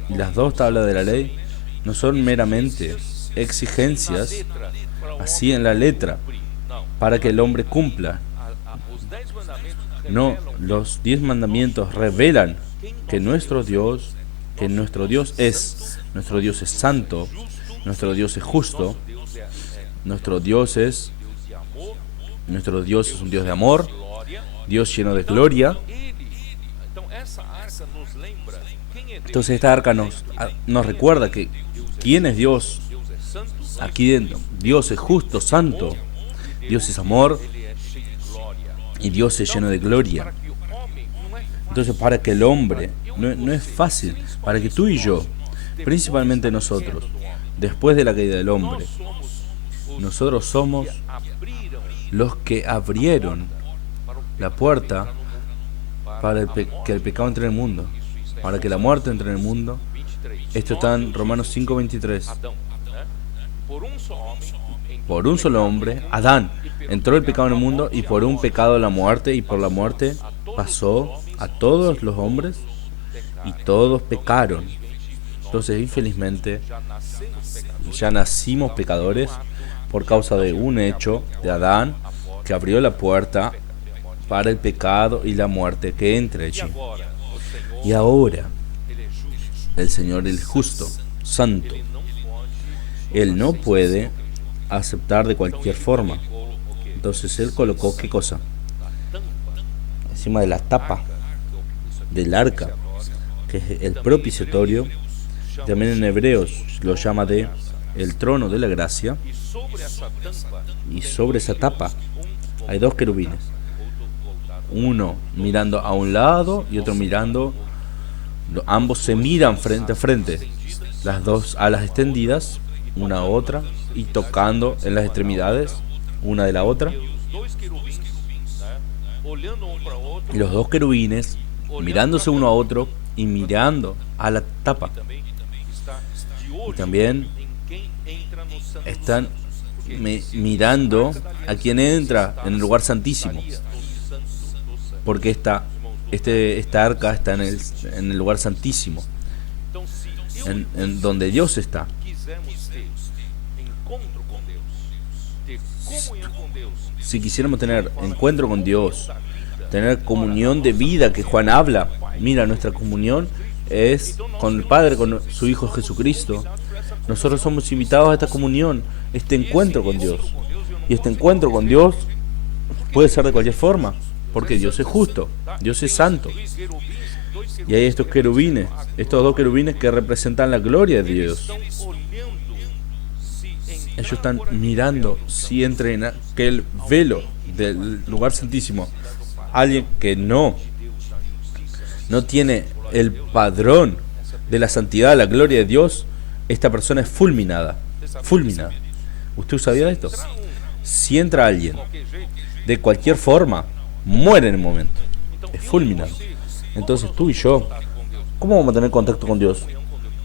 y las dos tablas de la ley no son meramente exigencias así en la letra para que el hombre cumpla. No, los 10 mandamientos revelan que nuestro Dios es santo, nuestro Dios es justo, nuestro Dios es un Dios de amor, Dios lleno de gloria. Entonces esta arca nos recuerda que quién es Dios aquí dentro. Dios es justo, santo, Dios es amor y Dios es lleno de gloria. Entonces para que el hombre, no es fácil, para que tú y yo, principalmente nosotros, después de la caída del hombre, nosotros somos los que abrieron la puerta para que el pecado entre en el mundo, para que la muerte entre en el mundo. Esto está en Romanos 5:23. Por un solo hombre, Adán, entró el pecado en el mundo, y por un pecado la muerte, y por la muerte pasó a todos los hombres, y todos pecaron. Entonces, infelizmente, ya nacimos pecadores por causa de un hecho de Adán que abrió la puerta para el pecado y la muerte que entre allí. Y ahora, el Señor es justo, santo. Él no puede aceptar de cualquier forma. Entonces Él colocó, ¿qué cosa? Encima de la tapa del arca, que es el propiciatorio. También en Hebreos lo llama de el trono de la gracia. Y sobre esa tapa hay dos querubines, uno mirando a un lado y otro mirando. Ambos se miran frente a frente, las dos alas extendidas, una a otra, y tocando en las extremidades una de la otra. Y los dos querubines mirándose uno a otro y mirando a la tapa. Y también están mirando a quien entra en el lugar santísimo, porque esta arca está en el lugar santísimo, en donde Dios está. Si quisiéramos tener encuentro con Dios, tener comunión de vida que Juan habla, mira, nuestra comunión es con el Padre, con su Hijo Jesucristo. Nosotros somos invitados a esta comunión, este encuentro con Dios. Y este encuentro con Dios puede ser de cualquier forma, porque Dios es justo, Dios es santo. Y hay estos dos querubines que representan la gloria de Dios. Ellos están mirando si entra en aquel velo del lugar santísimo alguien que no tiene el padrón de la santidad, la gloria de Dios. Esta persona es fulminada. ¿Usted sabía de esto? Si entra alguien de cualquier forma, muere en el momento, es fulminado. Entonces tú y yo, ¿cómo vamos a tener contacto con Dios?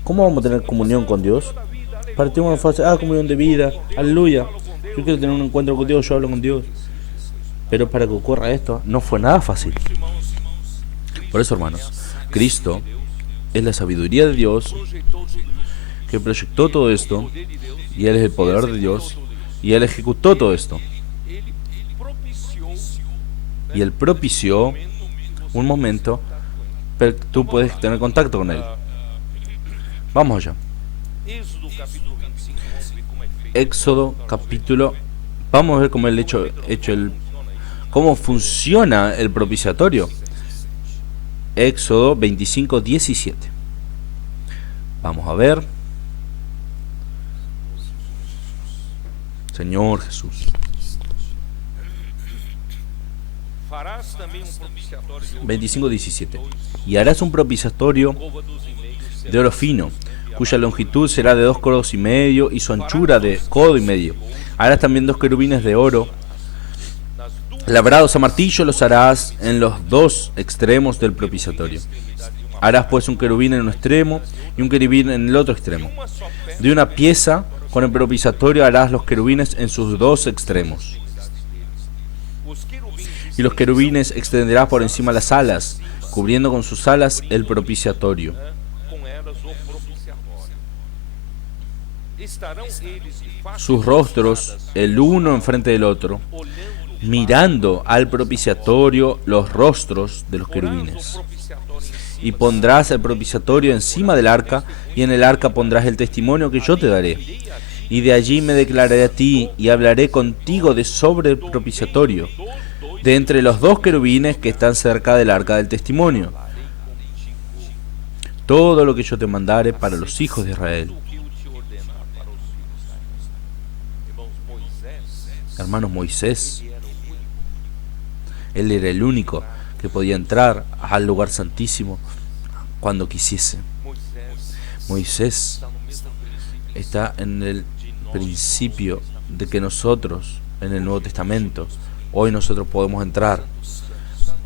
¿Cómo vamos a tener comunión con Dios? Partimos de fase, comunión de vida, aleluya, yo quiero tener un encuentro con Dios, yo hablo con Dios. Pero para que ocurra esto, no fue nada fácil. Por eso, hermanos, Cristo es la sabiduría de Dios que proyectó todo esto, y Él es el poder de Dios, y Él ejecutó todo esto. Y Él propició un momento para que tú puedes tener contacto con Él. Vamos allá. Éxodo capítulo. Vamos a ver cómo cómo funciona el propiciatorio. Éxodo 25:17. Vamos a ver. Señor Jesús. Farás também propiciatório de ouro 25:17. Y harás un propiciatorio cova 2,5 de oro fino, cuya longitud será de 2 codos y medio y su anchura de codo y medio. Harás también 2 querubines de oro nas duas labrados a martillo, los harás en los 2 extremos del propiciatorio. extremidades de uma Harás pues un querubín en un extremo y un querubín en el otro extremo. uma só peça De una pieza con el propiciatorio harás los querubines en sus 2 extremos. os querubins Y los querubines extenderás por encima las alas, cubriendo con sus alas el propiciatorio. com elas o propiciatório. Estarão eles de face Sus rostros, el uno enfrente del otro, olhando mirando al propiciatorio los rostros de los porás o querubines. propiciatório em cima Y pondrás el propiciatorio encima del arca, y en el arca pondrás el testimonio que yo te daré. Y de allí me declararé a ti, y hablaré contigo de sobre el propiciatorio, dos dois de entre los 2 querubines que están cerca del arca del testimonio. falarei contigo. Todo lo que yo te mandare para los hijos de Israel. O que eu te ordenar para os filhos de Israel. Irmãos, Moisés, Hermanos, Moisés, ele era o único él era el único que podía entrar al lugar santísimo cuando quisiese. Moisés Moisés está no mesmo princípio está en el principio de que nosotros, en el Nuevo Testamento, hoy nosotros podemos entrar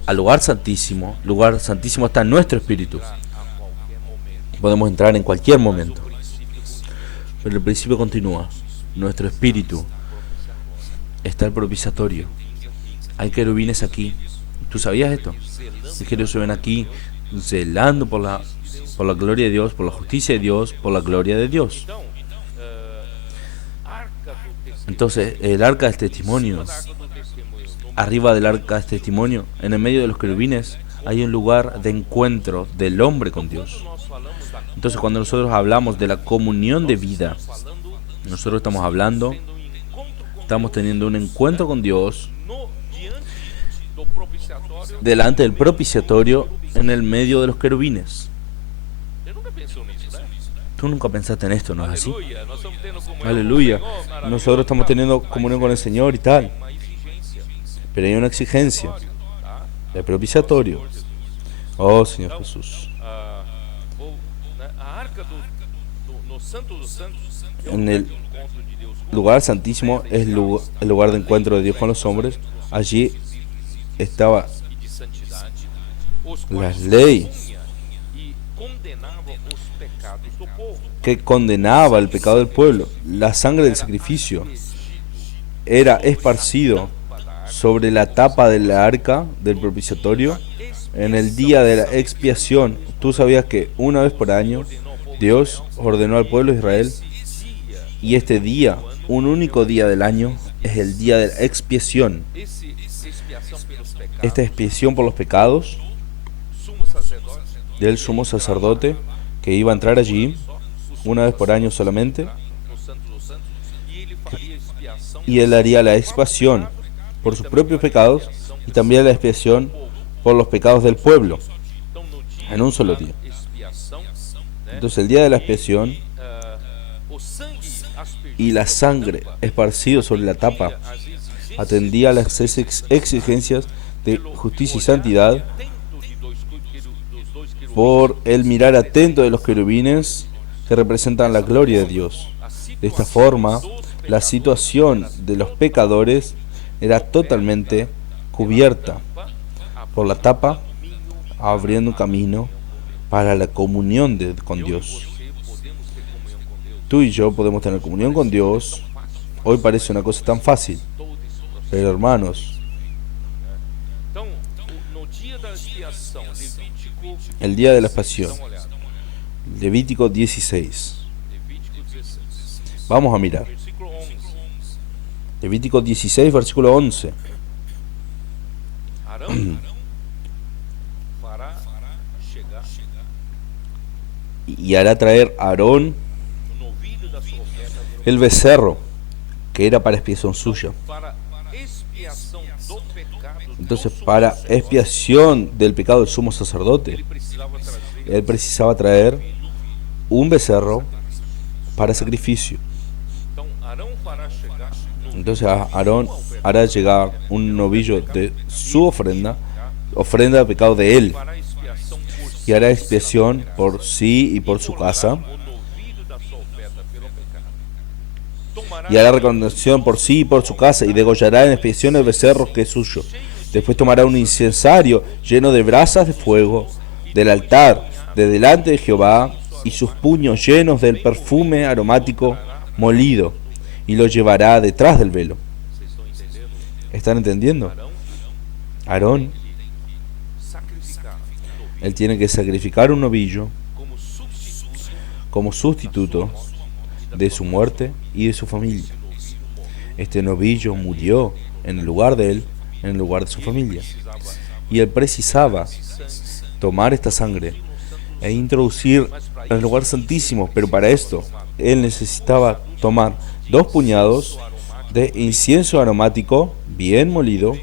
al lugar santísimo. Lugar santísimo está en nuestro espíritu. a qualquer momento. Podemos entrar en cualquier Mas momento. o princípio continua. Pero el principio continúa. Nuestro espíritu está el propiciatorio. Hay querubines aquí. ¿Tú sabías esto? Hay querubines aquí zelando por la gloria de Dios, por la justicia de Dios, por la gloria de Dios. Então, arca do testemunho. Entonces, el arca del testimonio, Na arca do testemunho, no arriba del arca del testimonio, en el medio de los querubines, hay un lugar de encuentro del hombre con Dios. nós falamos da Entonces, cuando nosotros hablamos de la comunión de vida, falando nosotros estamos hablando, tendo encontro com estamos teniendo un encuentro con Dios no diante do propiciatório. delante del propiciatorio en el medio de los querubines. Você nunca pensou nisso, né? Tú nunca pensaste en esto, ¿no es así? Aleluia, nós estamos tendo comunhão Aleluya. com o Senhor, maravilhoso. Nosotros estamos teniendo comunión con el Señor y tal, Uma exigência, pero hay una exigencia, tá? el propiciatorio. Oh Señor Jesús. A arca no Santo dos Santos é En lugar el de encontro de Deus com lugar santísimo es el lugar de encuentro de Dios con los hombres. Allí estaba e de santidade, os la quais ley punha e condenava os pecados do povo. que condenaba el pecado del pueblo. La sangre del sacrificio era esparcido sobre la tapa de la arca del propiciatorio en el día de la expiación. Tú sabías que una vez por año Dios ordenó al pueblo de Israel, y este día, un único día del año, es el día de la expiación. Esse expiação pelos pecados, Esta expiación por los pecados sumo sacerdote, del sumo sacerdote que iba a entrar allí una vez por año solamente, no Santo dos Santos, e ele faria expiação y él haría la expiación por sus propios pecados y también la expiación por los pecados del pueblo então, no dia en un solo día. da expiação, né? Entonces el día de la expiación O sangue aspergido y la sangre esparcido sobre la tapa as exigências atendía a las exigencias de justicia y santidad atento de dos querubins, por el mirar atento de los querubines que representan la gloria de Dios. De esta forma, la situación de los pecadores era totalmente cubierta por la tapa, abriendo un camino para la comunión con Dios. Tú y yo podemos tener comunión con Dios. Hoy parece una cosa tan fácil, pero hermanos, Então, no dia da expiação, Levítico, el día de la expiación, dá uma olhada, Levítico 16. Levítico 16, Vamos a mirar. versículo 11. Levítico 16, versículo 11. Arão fará chegar Y hará traer a Aarón o novilho da sua oferta el becerro, que era para expiación suya. para expiação do pecado. Entonces, para expiación del pecado del sumo sacerdote, Ele precisava trazer él precisaba traer un becerro para sacrificio. Então, Arão fará chegar Entonces Aarón hará llegar un novillo de su ofrenda, ofrenda de pecado de él, fará expiação por y hará expiación por sí y por su casa, o novilho da sua oferta pelo pecado. Tomará y hará reconocimiento por sí y por su casa, y degollará en expiación el becerro que es suyo. Después tomará un incensario lleno de brasas de fuego del altar de delante de Jehová, y sus puños llenos del perfume aromático molido, y lo llevará detrás del velo. vocês estão entendendo? ¿Están entendiendo? Arão Aarón, sacrificar um novilho él tiene que sacrificar un novillo como substituto como sustituto de su muerte y de su familia. Este novillo murió en el lugar de él, en el lugar de su familia. precisava Y él precisaba sangue. tomar esta sangre e introducir en el lugar santísimo, pero para esto él necesitaba tomar 2 puñados de incienso aromático bien molido.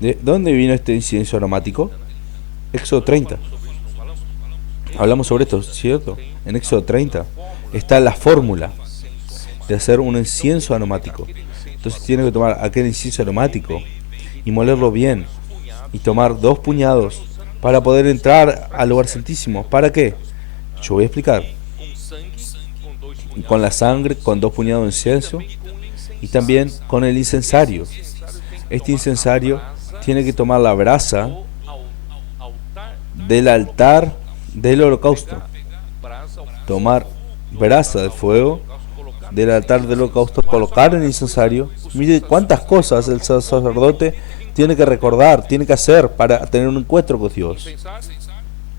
¿De dónde vino este incienso aromático? Éxodo 30. Hablamos sobre esto, ¿cierto? En Éxodo 30 está la fórmula de hacer un incienso aromático. Entonces tiene que tomar aquel incienso aromático y molerlo bien y tomar 2 puñados para poder entrar al lugar santísimo. ¿Para qué? Yo voy a explicar. Com sangue, com dois punhados, Con la sangre, con 2 puñados de incienso com incensário. y también con el incensario. Este incensario tiene que tomar la brasa Do altar, del altar del holocausto. brasa, Tomar brasa de fuego colocar del altar del holocausto, colocar en el incensario. Mire cuántas cosas el sacerdote tiene que recordar, tiene que hacer para tener un encuentro con Dios. incensário,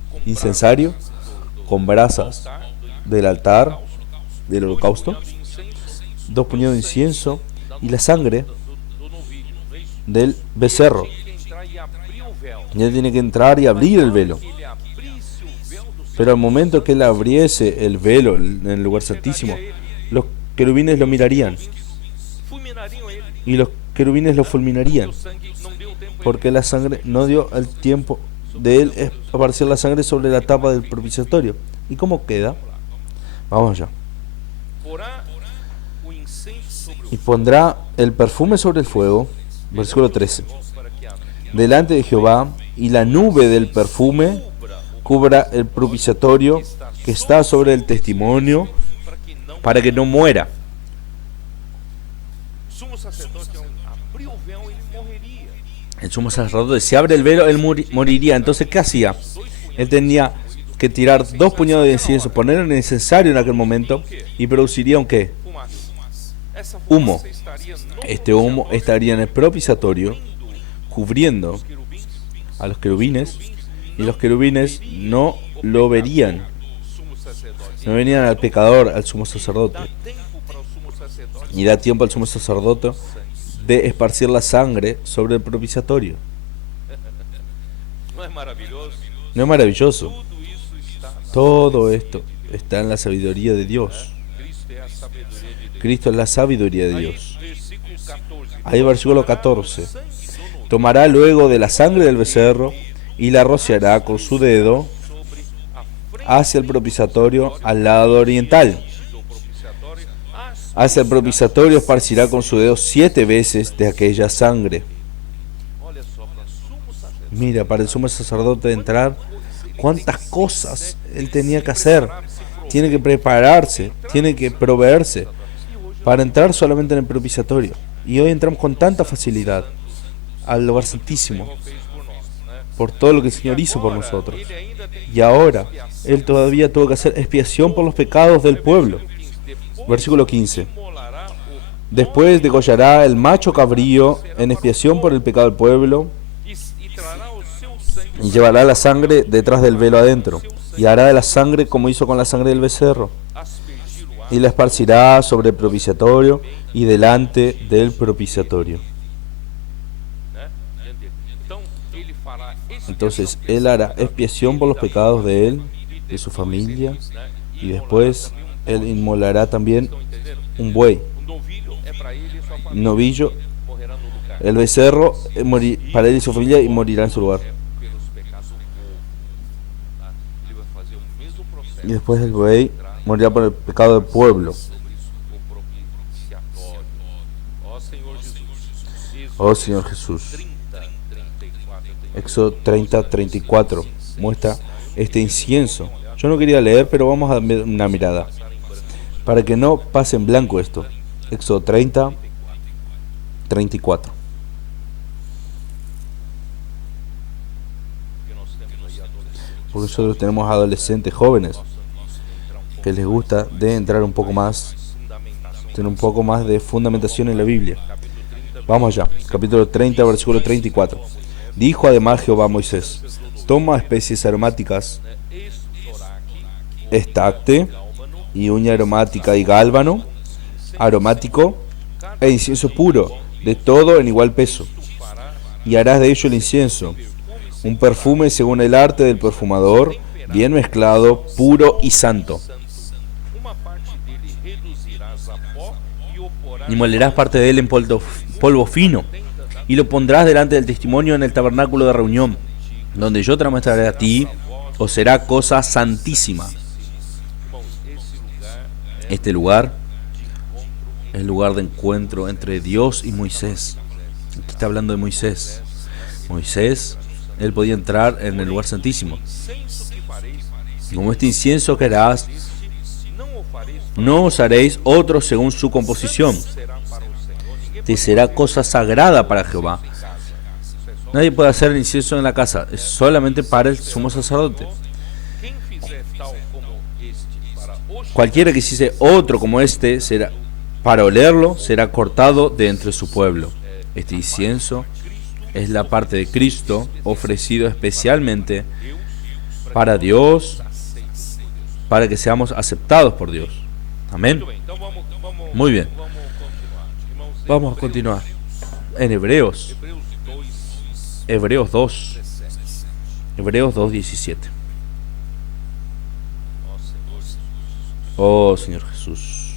com Incensario con brasas altar, del altar del holocausto, punhado de incenso 2 puñados de incienso y la sangre do novilho. Não é isso? del becerro. Tinha que entrar e abrir o véu. Y él tiene que entrar y abrir el velo. Que ele abrisse o véu do céu, Pero al momento que él abriese el velo en el lugar santísimo, los querubines lo mirarían fulminariam ele. y los querubines lo fulminarían, O sangue não deu tempo a porque la sangre no dio el tiempo de él esparcir la sangre sobre la tapa del propiciatorio. ¿Y cómo queda? Vamos allá. porá o incenso sobre Y pondrá el perfume sobre el fuego, versículo 13, para que a delante de Jehová, y la nube del perfume cubra el propiciatorio que está sobre el testimonio, para que não para que no muera. sumo sacerdote ao abrir o véu ele morreria. El sumo sacerdote, si abre el velo, él moriría. Entonces, ¿qué hacía? Él tenía que tirar 2 puñados de incienso, ponerlo en el incensario en aquel momento, y produciría un qué? Fumaça. Essa Humo. fumaça estaria no Este humo estaría en el propiciatorio, cubriendo querubins, a los querubines, y los querubines no lo verían, sumo sacerdote. no verían al pecador, al sumo sacerdote. Dá tempo para o sumo sacerdote Y da tiempo al sumo sacerdote de esparcir la sangre sobre el propiciatorio. não é maravilhoso? ¿No es maravilloso? Tudo isso está na Todo esto está en la sabiduría de Dios. Cristo é a sabedoria de Deus. Cristo es la sabiduría de Aí, Dios. versículo 14. Ahí versículo 14. Sangue do novilho Tomará luego de la sangre del becerro y la rociará con su dedo sobre a frente hacia el propiciatorio al lado oriental. do propiciatório, Hacia el propiciatorio esparcirá con su dedo 7 veces de aquella sangre. olha só, para sumo sacerdote. Mira, para el sumo sacerdote entrar, cuántas cosas él tenía que hacer. Tiene que prepararse, tiene que proveerse para entrar solamente en el propiciatorio. Y hoy entramos con tanta facilidad al lugar santísimo Fez por nós, né? por todo lo que el Señor hizo por nosotros. Ele ainda tem Y ahora él todavía tuvo que hacer expiación por los pecados del pueblo. depois Versículo 15. molará o Después degollará el macho cabrío en expiación por el pecado del pueblo, e trará o seu sangue y llevará la sangre detrás del velo adentro, y hará de la sangre como hizo con la sangre del becerro, aspergir o ar, y la esparcirá sobre el propiciatorio y delante del propiciatorio. né? Entendeu? Então ele fará Entonces él hará expiación por los pecados de él, de su familia, y después él inmolará también Estão entendendo? un buey, O novilho é para ele e sua família. un novillo, Morrerá no lugar. el becerro para él y su familia, y morirá en su lugar. Pelos pecados do povo. Tá? Ele vai fazer o mesmo processo. Y después el buey morirá por el pecado del pueblo. Sobre isso, o propiciatório. Oh Señor Jesús. 30, 34. Éxodo 30, 34 muestra este incienso. Yo no quería leer, pero vamos a dar una mirada para que no pase en blanco esto. Éxodo 30, 34. Porque nosotros tenemos adolescentes jóvenes que les gusta de entrar un poco más, tener un poco más de fundamentación en la Biblia. Vamos allá, capítulo 30, versículo 34. Dijo además Jehová a Moisés: toma especies aromáticas, estacte y uña aromática y gálbano aromático e incienso puro, de todo en igual peso, y harás de ello el incienso, un perfume según el arte del perfumador, bien mezclado, puro y santo. Y molerás parte de él en polvo fino, y lo pondrás delante del testimonio en el tabernáculo de reunión, donde yo te lo mostraré a ti, o será cosa santísima. Este lugar es el lugar de encuentro entre Dios y Moisés. Aquí está hablando de Moisés. Moisés, él podía entrar en el lugar santísimo. Como este incienso que harás, no os haréis otro según su composición. Te será cosa sagrada para Jehová. Nadie puede hacer el incienso en la casa, es solamente para el sumo sacerdote. Cualquiera que hiciese otro como este, será, para olerlo, será cortado de entre su pueblo. Este incienso es la parte de Cristo, ofrecido especialmente para Dios, para que seamos aceptados por Dios. Amén. Muy bien. Vamos a continuar. En Hebreos 2. Hebreos 2:17. Oh Señor Jesús.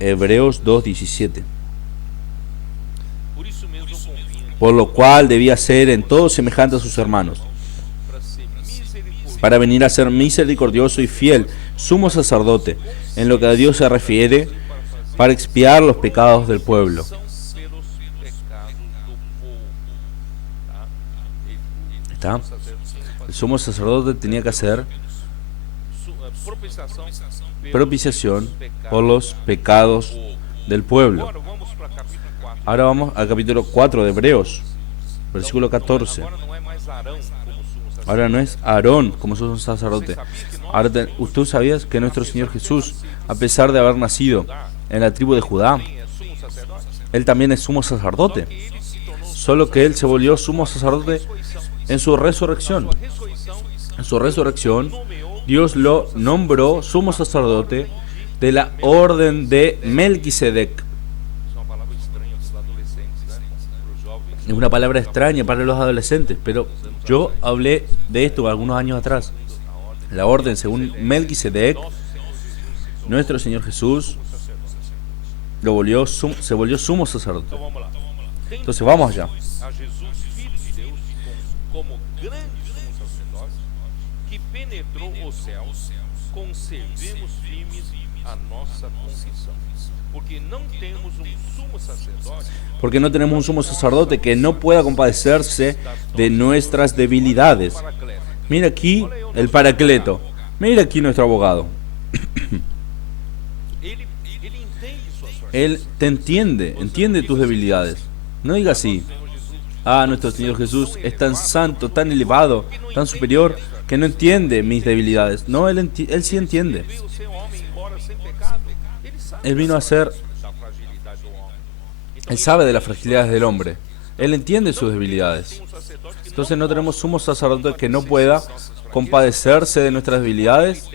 Hebreos 2:17. Por lo cual debía ser en todo semejante a sus hermanos, para venir a ser misericordioso y fiel, sumo sacerdote, en lo que a Dios se refiere, para expiar los pecados del pueblo. ¿Está? El sumo sacerdote tenía que hacer propiciación por los pecados del pueblo. Ahora vamos al capítulo 4 de Hebreos, versículo 14. Ahora no es Aarón como sumo sacerdote. Ahora ¿usted sabía que nuestro Señor Jesús, a pesar de haber nacido en la tribu de Judá, Él también es sumo sacerdote? Solo que Él se volvió sumo sacerdote en su resurrección. En su resurrección, Dios lo nombró sumo sacerdote de la orden de Melquisedec. Es una palabra extraña para los adolescentes, pero yo hablé de esto algunos años atrás. La orden según Melquisedec, nuestro Señor Jesús se volvió sumo sacerdote. Entonces vamos allá. Porque no tenemos un sumo sacerdote que no pueda compadecerse de nuestras debilidades. Mira aquí el Paracleto. Mira aquí nuestro abogado. Él te entiende tus debilidades. No diga así: ah, nuestro Señor Jesús es tan santo, tan elevado, tan superior, que no entiende mis debilidades. No, Él sí entiende. Él vino a ser... Él sabe de las fragilidades del hombre. Él entiende sus debilidades. Entonces no tenemos sumo sacerdote que no pueda compadecerse de nuestras debilidades.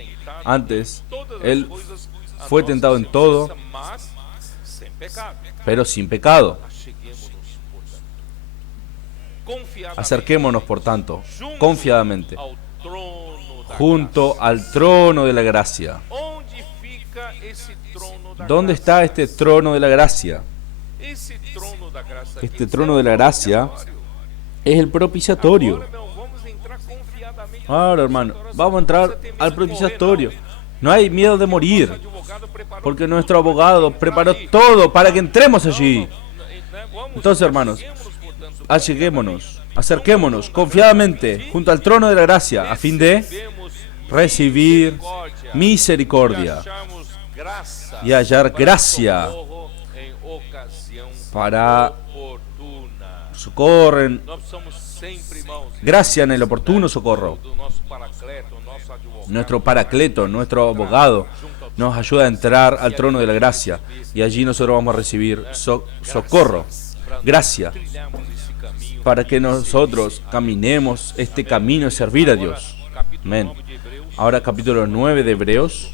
Antes, Él fue tentado en todo, pero sin pecado. Acerquémonos, por tanto, confiadamente, junto al trono de la gracia. ¿Dónde está este trono de la gracia? Este trono de la gracia es el propiciatorio. Ahora, hermano, vamos a entrar al propiciatorio. No hay miedo de morir, porque nuestro abogado preparó todo para que entremos allí. Entonces, hermanos, acerquémonos confiadamente junto al trono de la gracia, a fin de recibir misericordia y hallar gracia para socorrer, gracia en el oportuno socorro. Nuestro Paracleto, nuestro abogado, nos ayuda a entrar al trono de la gracia, y allí nosotros vamos a recibir socorro, gracia, para que nosotros caminemos este camino de servir a Dios. Amén. Ahora capítulo 9 de Hebreos,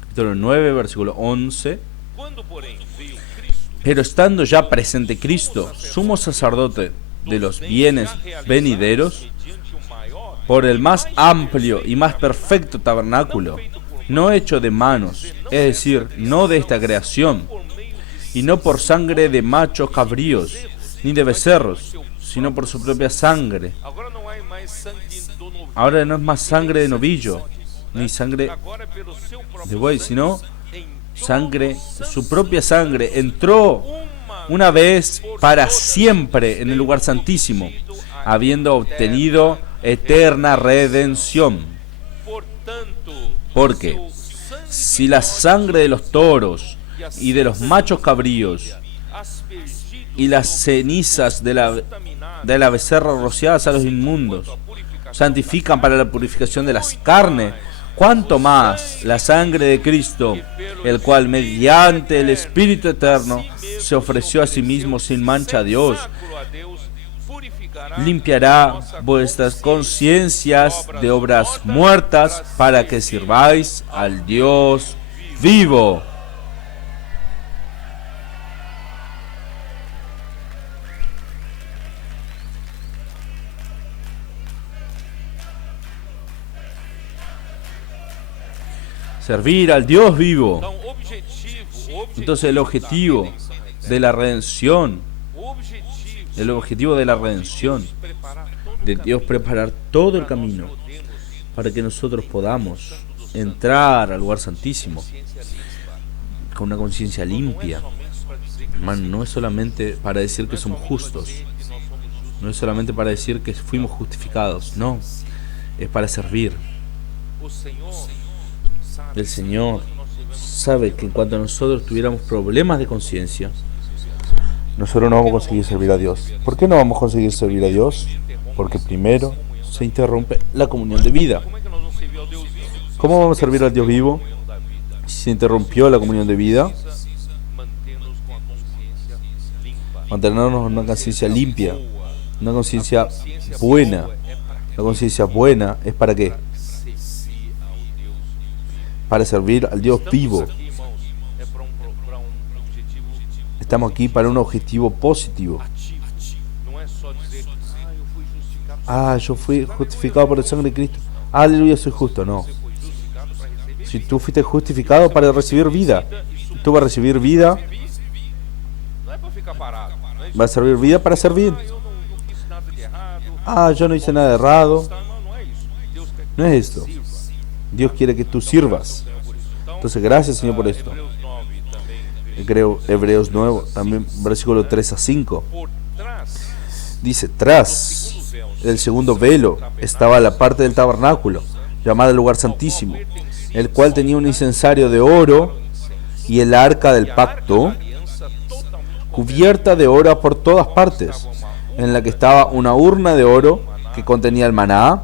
capítulo 9, versículo 11. Pero estando ya presente Cristo, sumo sacerdote de los bienes venideros, por el más amplio y más perfecto tabernáculo, no hecho de manos, es decir, no de esta creación, y no por sangre de machos cabríos, ni de becerros, sino por su propia sangre. Ahora no es más sangre de novillo, ni sangre de buey, sino sangre, su propia sangre, entró una vez para siempre en el lugar santísimo, habiendo obtenido eterna redención. Porque si la sangre de los toros y de los machos cabríos y las cenizas de la becerra rociadas a los inmundos santifican para la purificación de las carnes, cuánto más la sangre de Cristo, el cual mediante el Espíritu Eterno se ofreció a sí mismo sin mancha a Dios, limpiará vuestras conciencias de obras muertas para que sirváis al Dios vivo. Servir al Dios vivo. Entonces el objetivo de la redención, de Dios preparar todo el camino para que nosotros podamos entrar al lugar santísimo con una conciencia limpia. Hermano, no es solamente para decir que somos justos, no es solamente para decir que fuimos justificados, no, es para servir. El Señor sabe que cuando nosotros tuviéramos problemas de conciencia, nosotros no vamos a conseguir servir a Dios. ¿Por qué no vamos a conseguir servir a Dios? Porque primero se interrumpe la comunión de vida. ¿Cómo vamos a servir al Dios vivo si se interrumpió la comunión de vida? Mantenernos en una conciencia limpia, una conciencia buena. La conciencia buena es ¿para qué? Para servir al Dios vivo. Estamos aquí para un objetivo positivo. Yo fui justificado por la sangre de Cristo. Aleluya, soy justo. No. Si tú fuiste justificado para recibir vida, tú vas a recibir vida, vas a servir vida para servir. Yo no hice nada de errado. No es esto. Dios quiere que tú sirvas. Entonces, gracias, Señor, por esto. Hebreos 9, también versículo 3 a 5. Dice, tras el segundo velo estaba la parte del tabernáculo, llamada el lugar santísimo, el cual tenía un incensario de oro y el arca del pacto, cubierta de oro por todas partes, en la que estaba una urna de oro que contenía el maná,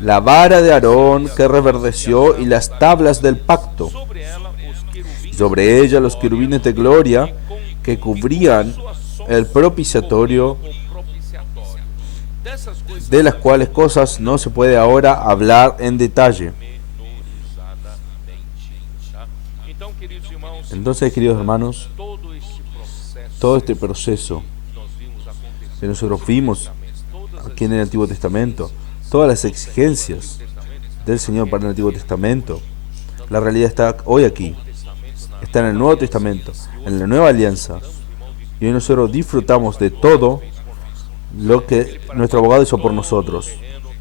la vara de Aarón que reverdeció y las tablas del pacto, y sobre ella los querubines de gloria que cubrían el propiciatorio, de las cuales cosas no se puede ahora hablar en detalle. Entonces, queridos hermanos, todo este proceso que nosotros vimos aquí en el Antiguo Testamento, todas las exigencias del Señor para el Antiguo Testamento, la realidad está hoy aquí, está en el Nuevo Testamento, en la Nueva Alianza, y hoy nosotros disfrutamos de todo lo que nuestro abogado hizo por nosotros.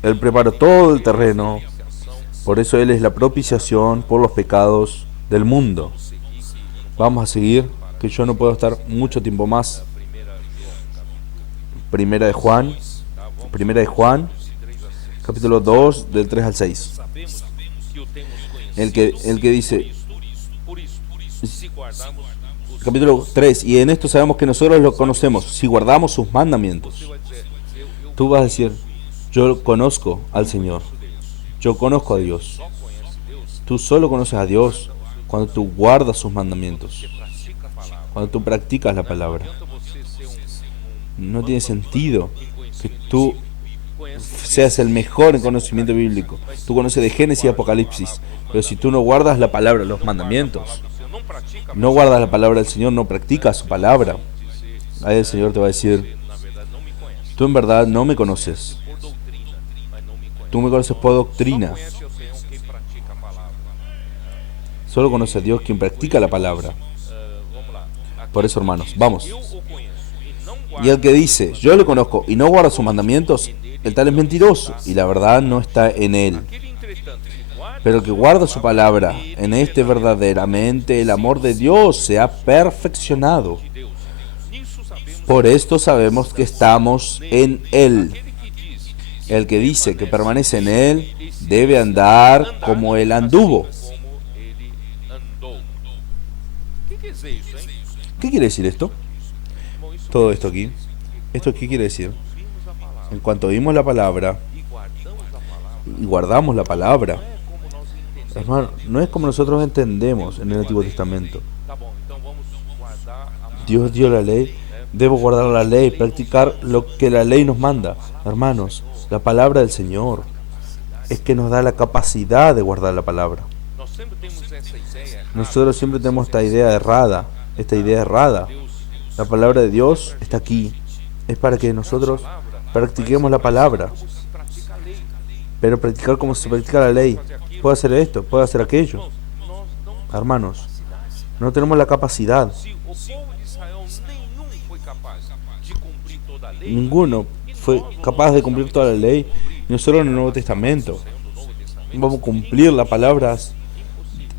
Él preparó todo el terreno Por eso Él es la propiciación por los pecados del mundo. Vamos a seguir, que yo no puedo estar mucho tiempo más. Primera de Juan, capítulo 2, del 3 al 6. El que dice, capítulo 3, y en esto sabemos que nosotros lo conocemos, si guardamos sus mandamientos. Tú vas a decir, yo conozco al Señor, yo conozco a Dios. Tú solo conoces a Dios cuando tú guardas sus mandamientos, cuando tú practicas la palabra. No tiene sentido que tú seas el mejor en conocimiento bíblico. Tú conoces de Génesis y Apocalipsis, pero si tú no guardas la palabra, los mandamientos, no guardas la palabra del Señor, no practicas su palabra, ahí el Señor te va a decir, tú en verdad no me conoces. Tú me conoces por doctrina. Solo conoce a Dios quien practica la palabra. Por eso, hermanos, vamos. Y el que dice, yo le conozco y no guarda sus mandamientos, el tal es mentiroso, y la verdad no está en él. Pero el que guarda su palabra, en este verdaderamente el amor de Dios se ha perfeccionado. Por esto sabemos que estamos en él. El que dice que permanece en él, debe andar como él anduvo. ¿Qué quiere decir esto? Todo esto aquí. ¿Esto qué quiere decir? En cuanto oímos la palabra y guardamos la palabra, hermano, no es como nosotros entendemos en el Antiguo Testamento. Dios dio la ley, debo guardar la ley, practicar lo que la ley nos manda. Hermanos, la palabra del Señor es que nos da la capacidad de guardar la palabra. Nosotros siempre tenemos esta idea errada. La palabra de Dios está aquí. Es para que nosotros practiquemos la palabra. Pero practicar como se practica la ley. Puedo hacer esto, puedo hacer aquello. Hermanos, no tenemos la capacidad. Ninguno fue capaz de cumplir toda la ley. No solo en el Nuevo Testamento. Vamos a cumplir las palabras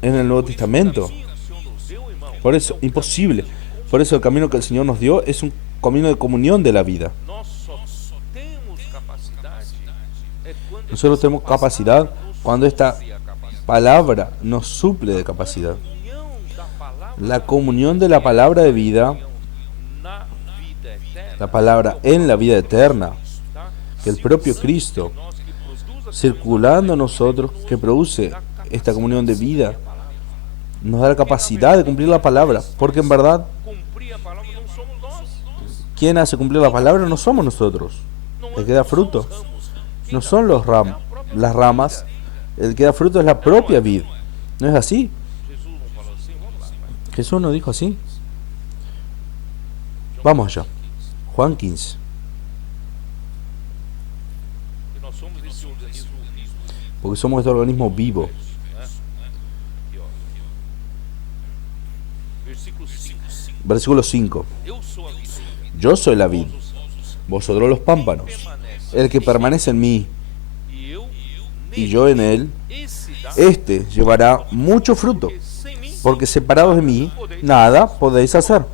en el Nuevo Testamento. Por eso, imposible. Por eso el camino que el Señor nos dio es un camino de comunión de la vida. Nosotros tenemos capacidad cuando esta palabra nos suple de capacidad. La comunión de la palabra de vida, la palabra en la vida eterna, que el propio Cristo, circulando en nosotros, que produce esta comunión de vida, nos da la capacidad de cumplir la palabra, porque en verdad, quien hace cumplir la palabra no somos nosotros. El que da fruto no son las ramas, el que da fruto es la propia vid. ¿No es así? Jesús nos dijo así. Vamos allá. Juan 15. Porque somos este organismo vivo. Versículo 5. Yo soy la vid, vosotros los pámpanos. El que permanece en mí y yo en él, este llevará mucho fruto, porque separados de mí nada podéis hacer.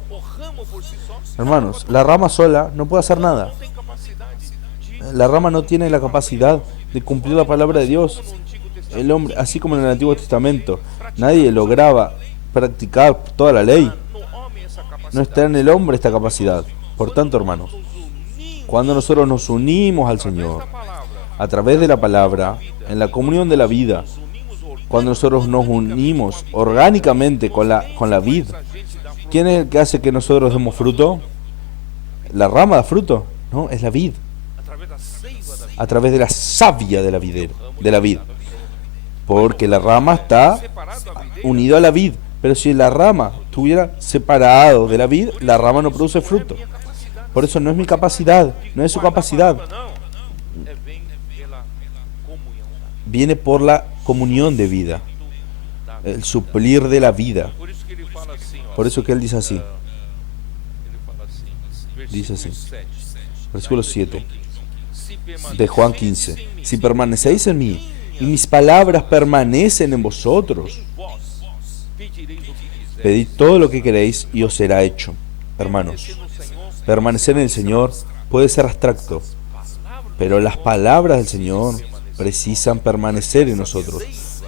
Hermanos, la rama sola no puede hacer nada. La rama no tiene la capacidad de cumplir la palabra de Dios. El hombre, así como en el Antiguo Testamento, nadie lograba practicar toda la ley. No está en el hombre esta capacidad. Por tanto, hermanos, cuando nosotros nos unimos al Señor a través de la palabra, en la comunión de la vida, cuando nosotros nos unimos orgánicamente con la vid, ¿quién es el que hace que nosotros demos fruto? ¿La rama da fruto? No, es la vid. A través de la savia de la vid. Porque la rama está unida a la vid. Pero si la rama estuviera separado de la vid, la rama no produce fruto. Por eso no es mi capacidad, no es su capacidad. Viene por la comunión de vida, el suplir de la vida. Por eso que él dice así. Dice así. Versículo 7 de Juan 15. Si permanecéis en mí y mis palabras permanecen en vosotros, em vós pedireis o que quiseres. pedid todo lo que queréis y os será hecho. Hermanos, Permanecer no Senhor, permanecer en el Señor puede ser abstracto, palavras pero las palabras del Señor precisan permanecer en nosotros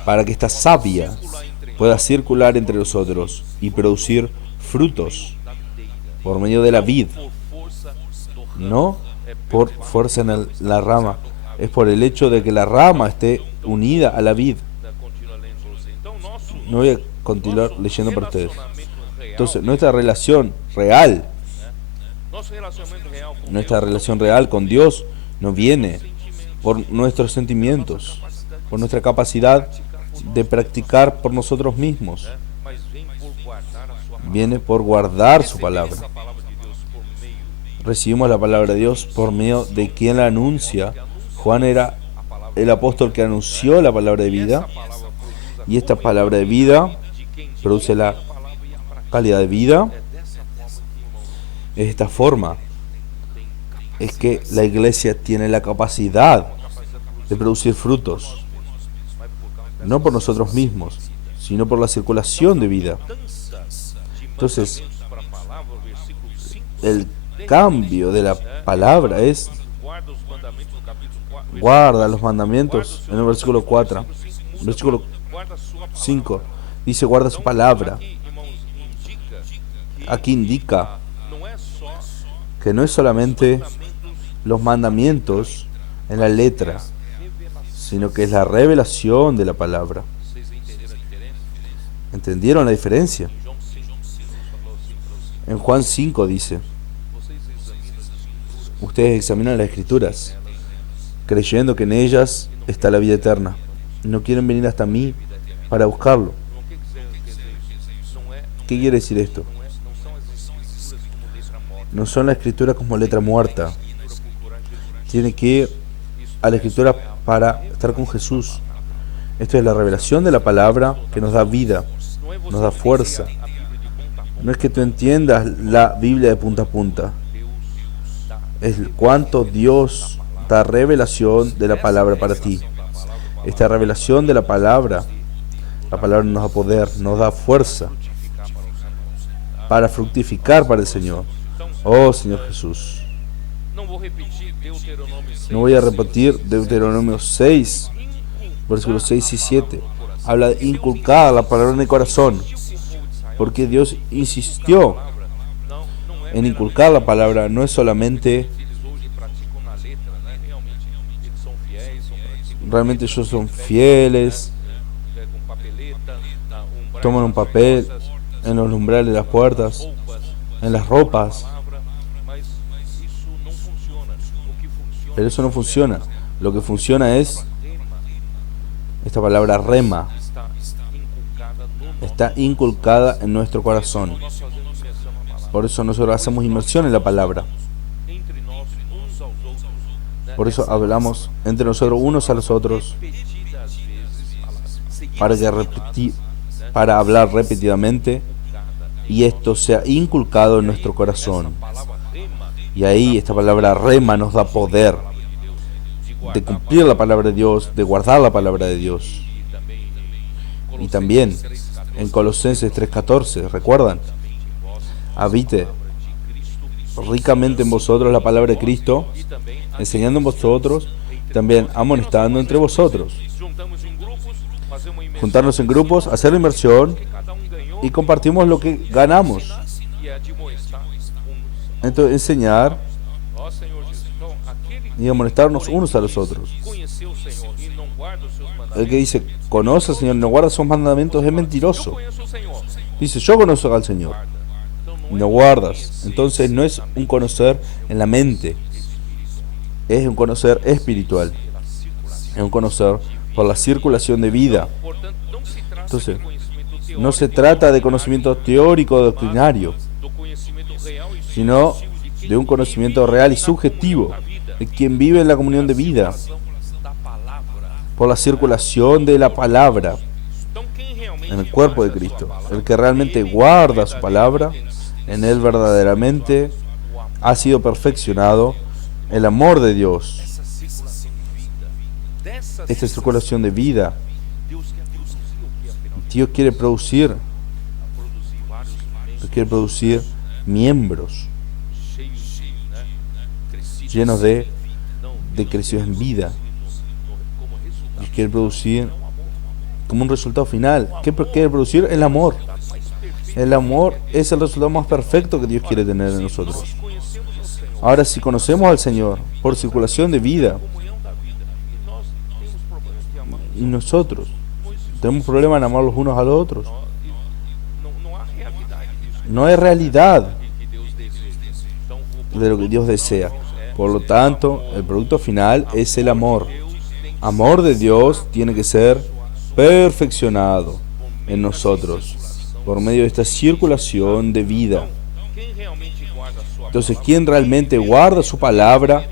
para que esta savia circular entre pueda circular entre nosotros y producir frutos da videira. por medio de la vid, Por força do ramo. no por fuerza en la rama, es por el hecho de que la rama esté unida a la vid. Continua lendo pra você. Então, No voy a continuar leyendo para ustedes. relacionamento real, Entonces, nuestra relación real, nosso relacionamento real com nuestra Deus, relación real con Dios no viene sentimento, por nuestros sentimientos, capacidade por nuestra capacidad praticar por de practicar por nosotros mismos, né? Mas vem por guardar a sua palavra. viene por guardar su Receber palabra. essa palavra de Deus por meio Recibimos la palabra de Dios por medio de quien la anuncia. Juan era a palavra el apóstol que anunció la palabra de vida, essa palavra produz a y esta palabra de vida de quem produce la ouve a palavra e a prática. calidad de vida. É dessa forma que, irmãos, De esta forma tem es que la iglesia tiene la capacidad capacidade de producir frutos, mas por causa no por nosotros mismos, sino por la circulación de vida. dança de Entonces, mandamentos para a palavra, versículo 5, el cambio de la palabra es guarda os mandamentos no capítulo 4, guarda los mandamientos en el versículo 4. Versículo guarda a sua palavra. 5 dice guarda su palabra. Aqui, irmãos, indica que Aquí indica não é só que no es solamente mandamentos, los mandamientos en la letra, revelação. sino que es la revelación de la palabra. Vocês entenderam a diferença? ¿Entendieron la diferencia? Em João 5, Jesus falou assim para os En Juan 5 dice, vocês examinam as escrituras, ustedes examinan las escrituras, creyendo que en ellas está la vida eterna. No quieren venir hasta mí para buscarlo. não quer dizer isso, não é, ¿Qué quiere decir esto? não são as escrituras como letra morta, No son la escritura como letra muerta. escritura procurar Jesus. Tiene que ir a la escritura para estar con Jesús. Esto es la revelación de la palabra que nos da vida, Não é você nos da fuerza. entender a Bíblia de ponta a ponta. No es que tú entiendas la Biblia de punta a punta, Deus dá es cuánto Dios da revelación de la palabra para ti. Esta revelación de la palabra nos da poder, nos da fuerza para fructificar para el Señor. Oh Señor Jesús. Não vou repetir Deuteronômio 6. No voy a repetir Deuteronomio 6, versículos 6 y 7. Habla de inculcar la palabra en el corazón, porque Dios insistió Não é en inculcar la palabra. No es solamente eles hoje praticam na letra, né? Realmente eles são fiéis, são praticam realmente ellos son fieles, com papeleta, umbrais, toman un papel en los umbrales de las puertas, roupas, en las ropas, palavra, mas isso não funciona. O que funciona pero eso no funciona. Lo que funciona es rema, esta palabra rema, está inculcada no está inculcada en nuestro corazón. nós fazemos menção à palavra. Por eso nosotros hacemos inmersión en la palabra. Entre nós, uns aos outros, né? Por eso hablamos entre nosotros unos a los otros Repetidas vezes, seguidas para, para hablar repetidamente y esto sea inculcado en nuestro corazón. palavra rema Y ahí esta palabra rema nos da poder de cumplir la palabra de Dios, de guardar la palabra de Dios. Y también en Colosenses 3:14, ¿recuerdan? Habite ricamente en vosotros la palabra de Cristo, enseñando en vosotros, también amonestando entre vosotros. juntamos em grupos, fazemos imersão, Juntarnos en grupos, hacer la inversión cada ganhou y compartimos lo que ganamos. e admoestar uns. Entonces enseñar Ó Senhor Jesus, então aquele y amonestarnos unos a los otros. que conheceu o Senhor e não guarda os seus mandamentos, El que dice, conoce al Señor y no guarda sus mandamientos es eu mentiroso. conheço o Senhor, Dice, yo conozco al Señor então y não no guardas. Entonces no es un conocer en la mente, es un conocer espiritual, pela circulação. es un conocer por la circulación de vida. Portanto, não se trata Entonces, de conhecimento teórico, no se trata de conocimiento teórico doctrinario, do conhecimento real e sino subjetivo de quem de un conocimiento real y subjetivo de quien vive en la comunión de vida, da palavra. por la circulación de la palabra Então, quem realmente en el cuerpo de Cristo. El que realmente guarda su palabra, en él verdaderamente ha sido perfeccionado el amor de Dios. essa circulação de vida, esta circulación de vida. Deus quer produzir o que afinal Dios quiere producir produzir vários membros quiere producir miembros cheios de, crescidos llenos de Deus crecidos en vida. como resultado Dios quiere producir não amor, como un resultado final. ¿Qué quiere producir? El amor. mais perfeito. El amor es el resultado más perfecto que Dios quiere tener en nosotros. Nós conhecemos ao Senhor, Ahora, si conocemos al Señor por circulación de vida, comunhão da vida, e nós temos problemas de amar y nosotros pois tenemos problemas en amar los unos a los otros, não há realidade disso no hay realidad que Deus deseja. Então, o de lo que Dios desea. é Por lo tanto, el producto final es el amor. Deus tem que Amor de Dios tiene que ser perfeccionado en nosotros por medio de esta circulación de vida. quem realmente guarda a sua Entonces, quien realmente guarda su palabra,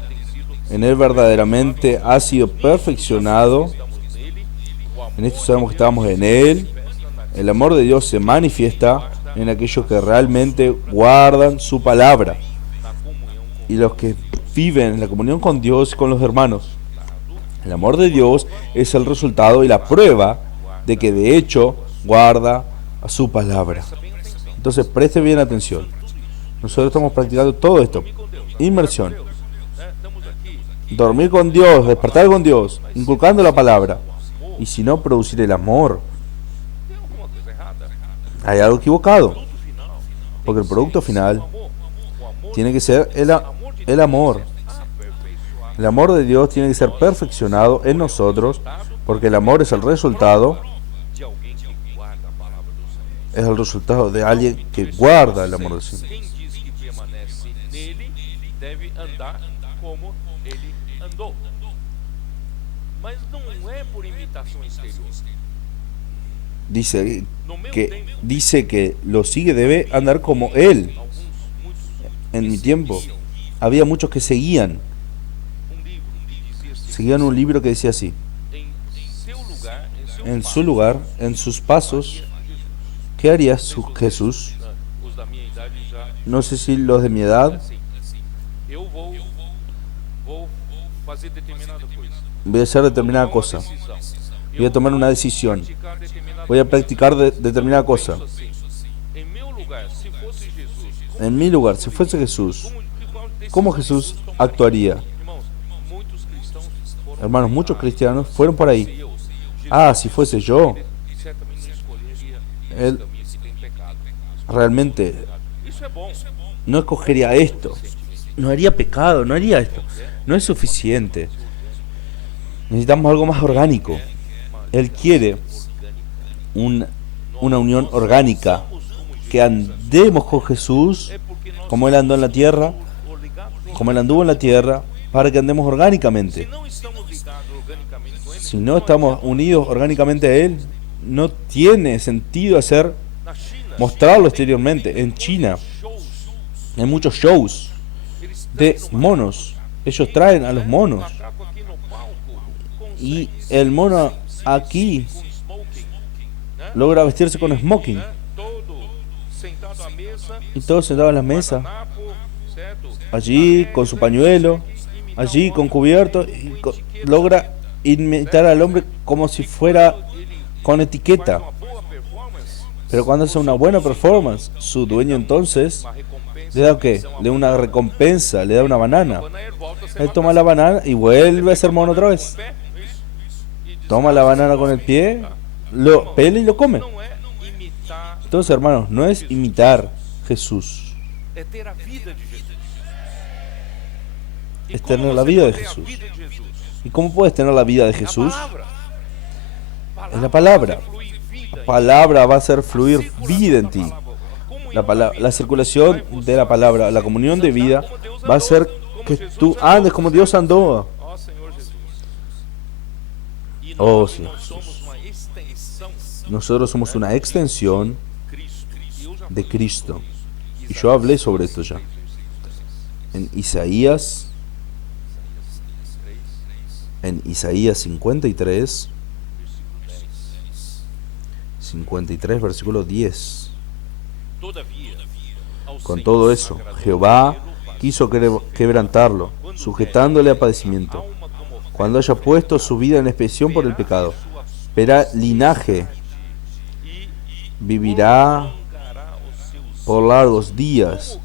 en él verdaderamente ha sido perfeccionado. estamos nele, o amor En esto sabemos que estamos en él. El amor de Dios se manifiesta en aquellos que realmente guardan su palabra na comunhão com y los que viven en la comunión con Dios y con los hermanos. El amor de Dios es el resultado y la prueba de que de hecho guarda a su palabra. Entonces preste bien atención. Nosotros estamos practicando todo esto. Inmersión, estamos aqui, dormir con Dios, despertar con Dios, inculcando la palabra. Y si no, producir el amor. tem alguma coisa errada? Hay algo equivocado. Ponto final. Porque el producto final O amor tiene que ser el amor. aperfeiçoado El amor de Dios tiene que ser perfeccionado en nosotros, porque el amor es el resultado, de alguém que guarda a palavra do Senhor. es el resultado de alguien que guarda el amor del Señor. Quem diz que permanece nele deve andar como ele andou. Mas não é por imitação exterior. Dice que lo sigue debe andar como él. Muitos En mi tiempo había muchos que seguían livro que dizia assim, seguían un libro que decía así: em seu lugar, en su lugar, en sus pasos, ¿qué haría Jesús? os da minha idade já No sé si los de mi edad. assim. Eu vou fazer determinada coisa. Voy a hacer determinada Tomar uma cosa, decisão. voy a tomar una decisión, Praticar determinada voy a practicar determinada cosa. coisa assim. Em meu lugar, se fosse Jesus, En mi lugar, si fuese Jesús, ¿cómo Jesús actuaría? Irmãos, muitos cristãos foram Hermanos, muchos cristianos fueron por ahí. eu, Ah, si fuese yo, certamente não escolheria él caminho se tem pecado. realmente Isso é bom. no escogería esto, no haría pecado, no haría esto. No es suficiente. Necesitamos algo más orgánico. Él quiere una unión orgánica, que andemos con Jesús É porque nós como Él andó en la tierra, somos ligados. como Él anduvo en la tierra, para que andemos Se orgánicamente. não estamos ligados organicamente com Ele, Si no estamos unidos orgánicamente a Él, no tiene sentido na China, mostrarlo exteriormente. En China shows, hay muchos shows eles de monos. Ellos traen a los monos. macaco aqui no palco com Y el mono aquí com smoking, né? logra vestirse con smoking. Né? Todo sentado à mesa, Y todos sentados en la mesa, guardanapo, certo? allí con su pañuelo, allí con cubierto, y logra imitar al hombre como si fuera con etiqueta. Uma boa performance, Pero cuando hace una buena performance, su dueño entonces uma recompensa, le da ¿qué? Le da una recompensa, le da una banana. quando ele volta a ser Él toma la banana y vuelve a ser mono otra vez. pé, isso, e diz, Toma la banana con el pie, lo pela y lo come. não é imitar, Entonces, hermanos, no es imitar Jesús, é ter a vida de Jesus. E es como tener la você vida de pode ter a Jesús. vida de Jesus? ¿Y cómo puedes tener la vida de A Jesús? palavra. Es la palabra. Vai fluir vida La palabra va a hacer fluir circulação vida en da ti. palavra, comunhão da vida. La circulación de la palabra, la comunión de vida, va a hacer que tú andes como Dios andó. Ó Senhor Jesus. E Oh, nós Senhor não somos uma extensão Nosotros somos una extensión de Cristo. E eu já de falei Cristo. sobre isso. Y yo hablé sobre esto ya. En Isaías, en Isaías 53, 53, versículo 10. Todavia, ao Con Senhor todo eso, agradou Jehová pelo quiso quebrantarlo, sujetándole a padecimiento. alma como cuando haya puesto su vida en expiación por el pecado. Verá linaje, vivirá por largos días,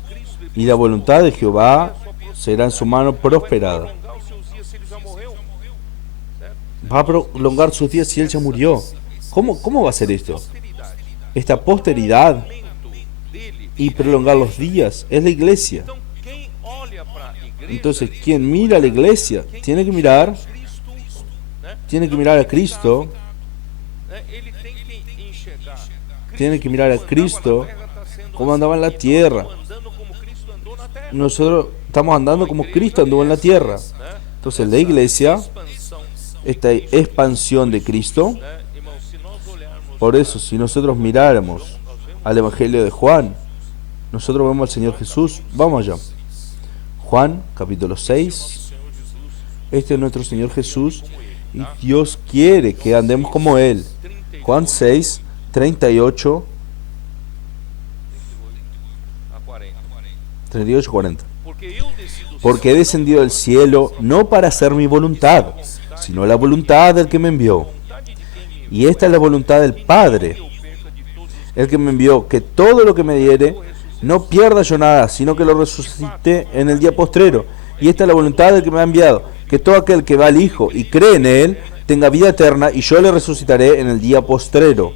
y la voluntad de Jehová será en su mano prosperada. Va a prolongar sus días si él ya murió. ¿Cómo va a ser esto? Esta posteridad y prolongar los días es la iglesia. Entonces, quien mira a la iglesia tiene que mirar a Cristo. Tiene que mirar a Cristo como andaba en la tierra. Nosotros estamos andando como Cristo anduvo en la tierra. Entonces, la iglesia, esta expansión de Cristo. Por eso, si nosotros miráramos al Evangelio de Juan, nosotros vemos al Señor Jesús. Vamos allá. Juan, capítulo 6. Este es nuestro Señor Jesús y Dios quiere que andemos como Él. Juan 6, 38, 40. Porque he descendido del cielo no para hacer mi voluntad, sino la voluntad del que me envió. Y esta es la voluntad del Padre, el que me envió, que todo lo que me diere no pierda yo nada, sino que lo resucite en el día postrero. Y esta es la voluntad del que me ha enviado, que todo aquel que va al Hijo y cree en Él tenga vida eterna, y yo le resucitaré en el día postrero.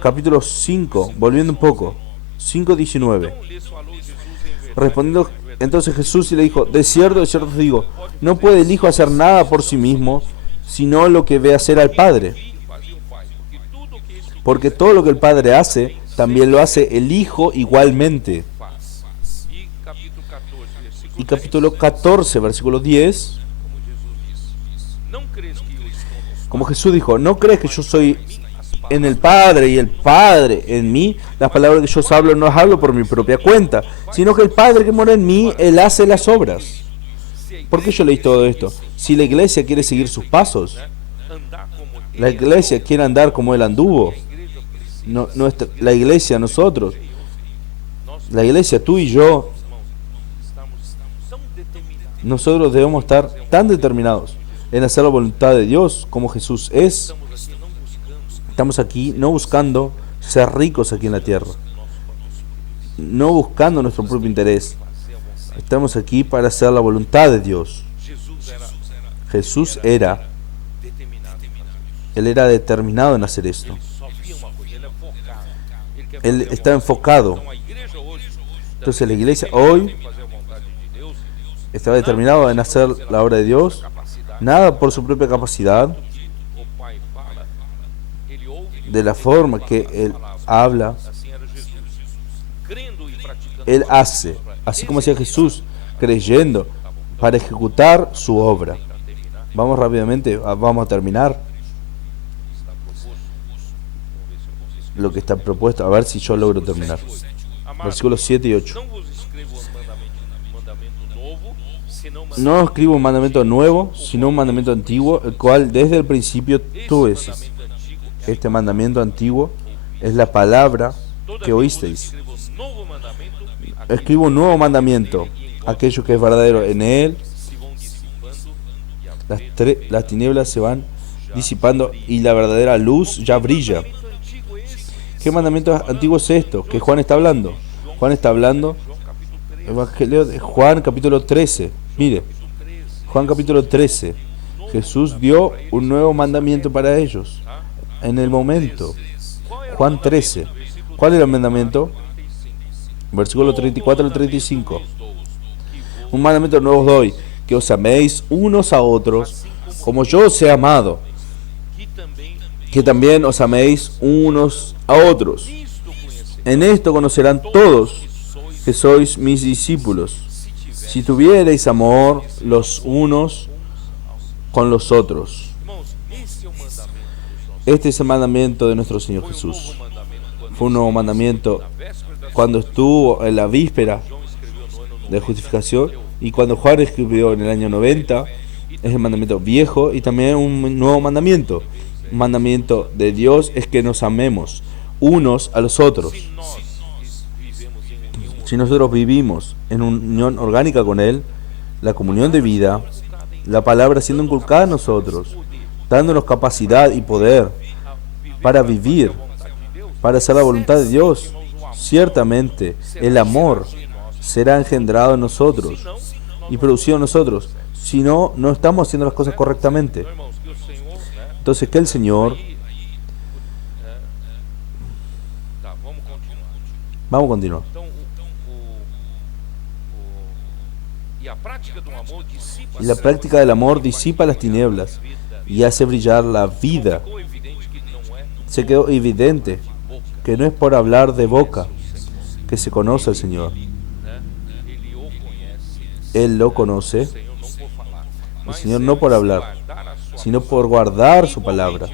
Capítulo 5, volviendo un poco, 5:19. Respondiendo entonces Jesús y le dijo: de cierto te digo, no puede el Hijo hacer nada por sí mismo, sino lo que ve hacer al Padre. Porque todo lo que el Padre hace, también lo hace el Hijo igualmente. Y capítulo 14, versículo 10. Como Jesús dijo: ¿no crees que yo soy en el Padre y el Padre en mí? Las palabras que yo os hablo no las hablo por mi propia cuenta, sino que el Padre que mora en mí, Él hace las obras. ¿Por qué yo leí todo esto? Si la iglesia quiere seguir sus pasos, la iglesia quiere andar como Él anduvo, la iglesia, nosotros, la iglesia, tú y yo, nosotros debemos estar tan determinados en hacer la voluntad de Dios como Jesús es. Estamos aquí no buscando ser ricos aquí en la tierra, no buscando nuestro propio interés. Estamos aquí para hacer la voluntad de Dios. Jesús era determinado en hacer esto. Él está enfocado. Entonces la iglesia hoy está determinado en hacer la obra de Dios, nada por su propia capacidad, de la forma que Él habla, Él hace, así como hacía Jesús, creyendo para ejecutar su obra. Vamos rápidamente, vamos a terminar lo que está propuesto, a ver si yo logro terminar. Versículos 7 y 8. No escribo un mandamiento nuevo, sino un mandamiento antiguo, el cual desde el principio tuve. Este mandamiento antiguo es la palabra que oísteis. Escribo un nuevo mandamiento, aquello que es verdadero en él. Las tinieblas se van disipando y la verdadera luz ya brilla. ¿Qué mandamiento antiguo es esto que Juan está hablando? Juan está hablando, Evangelio de Juan capítulo 13. Mire, Juan capítulo 13. Jesús dio un nuevo mandamiento para ellos. En el momento, Juan 13. ¿Cuál era el mandamiento? Versículo 34 al 35. Un mandamiento nuevo os doy, que os améis unos a otros, como yo os he amado, que también os améis unos a otros. En esto conocerán todos que sois mis discípulos, si tuviereis amor los unos con los otros. Este es el mandamiento de nuestro Señor Jesús. Fue un nuevo mandamiento cuando estuvo en la víspera de justificación, y cuando Juan escribió en el año 90, es el mandamiento viejo y también un nuevo mandamiento. Un mandamiento de Dios es que nos amemos unos a los otros. Si nosotros vivimos en unión orgánica con Él, la comunión de vida, la palabra siendo inculcada en nosotros, dándonos capacidad y poder para vivir, para hacer la voluntad de Dios, ciertamente el amor será engendrado en nosotros y producido en nosotros. Si no, no estamos haciendo las cosas correctamente. Entonces, que el Señor... Vamos a continuar. Y la práctica del amor disipa las tinieblas y hace brillar la vida. Se quedó evidente que no es por hablar de boca que se conoce al Señor. Él lo conoce, el Señor no por hablar, sino por guardar su palabra.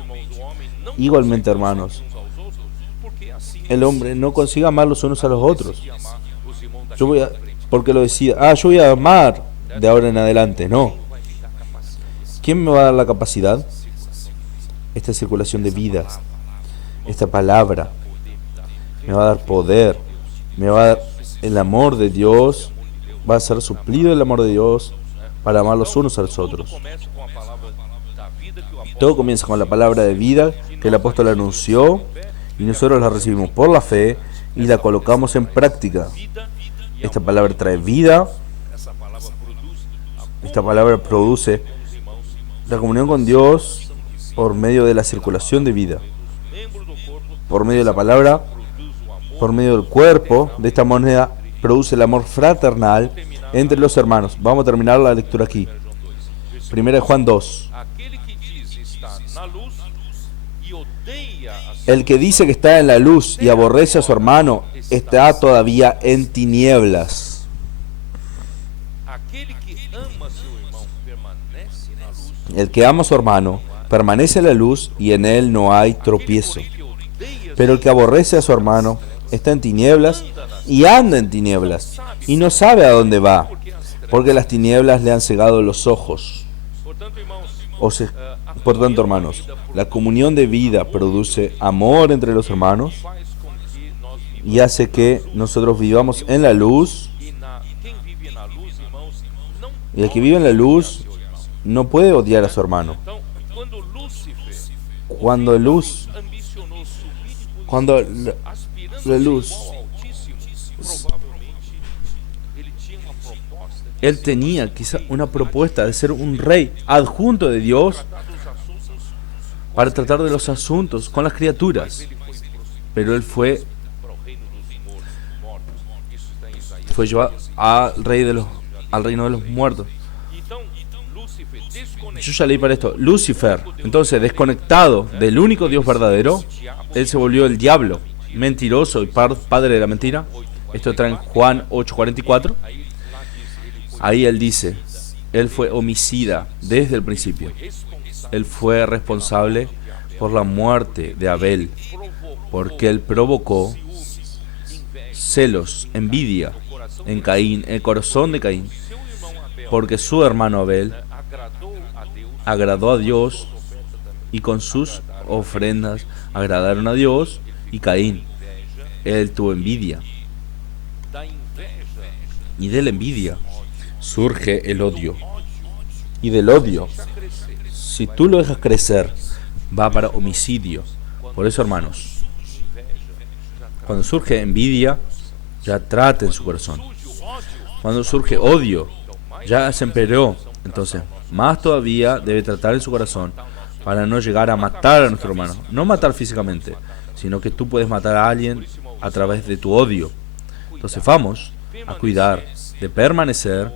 Igualmente, hermanos, el hombre no consigue amar los unos a los otros. Porque lo decía, yo voy a amar de ahora en adelante. No. ¿Quién me va a dar la capacidad? Esta circulación de vidas, esta palabra, me va a dar poder, me va a dar el amor de Dios, va a ser suplido el amor de Dios para amar los unos a los otros. Todo comienza con la palabra de vida que el apóstol anunció y nosotros la recibimos por la fe y la colocamos en práctica. Esta palabra trae vida, esta palabra produce la comunión con Dios por medio de la circulación de vida, por medio de la palabra, por medio del cuerpo. De esta manera produce el amor fraternal entre los hermanos. Vamos a terminar la lectura aquí. 1 Juan 2. El que dice que está en la luz y aborrece a su hermano está todavía en tinieblas. El que ama a su hermano permanece en la luz y en él no hay tropiezo. Pero el que aborrece a su hermano está en tinieblas y anda en tinieblas y no sabe a dónde va, porque las tinieblas le han cegado los ojos. Por tanto, hermanos, la comunión de vida produce amor entre los hermanos y hace que nosotros vivamos en la luz. Y el que vive en la luz no puede odiar a su hermano. Cuando la luz, él tenía quizá una propuesta de ser un rey adjunto de Dios para tratar de los asuntos con las criaturas, pero él fue llevado al reino de los muertos. Yo ya leí para esto. Lucifer, entonces, desconectado del único Dios verdadero, él se volvió el diablo, mentiroso y padre de la mentira. Esto está en Juan 8:44. Ahí él dice, él fue homicida desde el principio. Él fue responsable por la muerte de Abel, porque él provocó celos, envidia en Caín, en el corazón de Caín, porque su hermano Abel agradó a Dios y con sus ofrendas agradaron a Dios, y Caín, él tuvo envidia, y de la envidia surge el odio, y del odio, si tú lo dejas crecer, va para homicidio. Por eso, hermanos, cuando surge envidia, ya trate en su corazón. Cuando surge odio, ya se empeoró. Entonces, más todavía debe tratar en su corazón para no llegar a matar a nuestro hermano. No matar físicamente, sino que tú puedes matar a alguien a través de tu odio. Entonces, vamos a cuidar de permanecer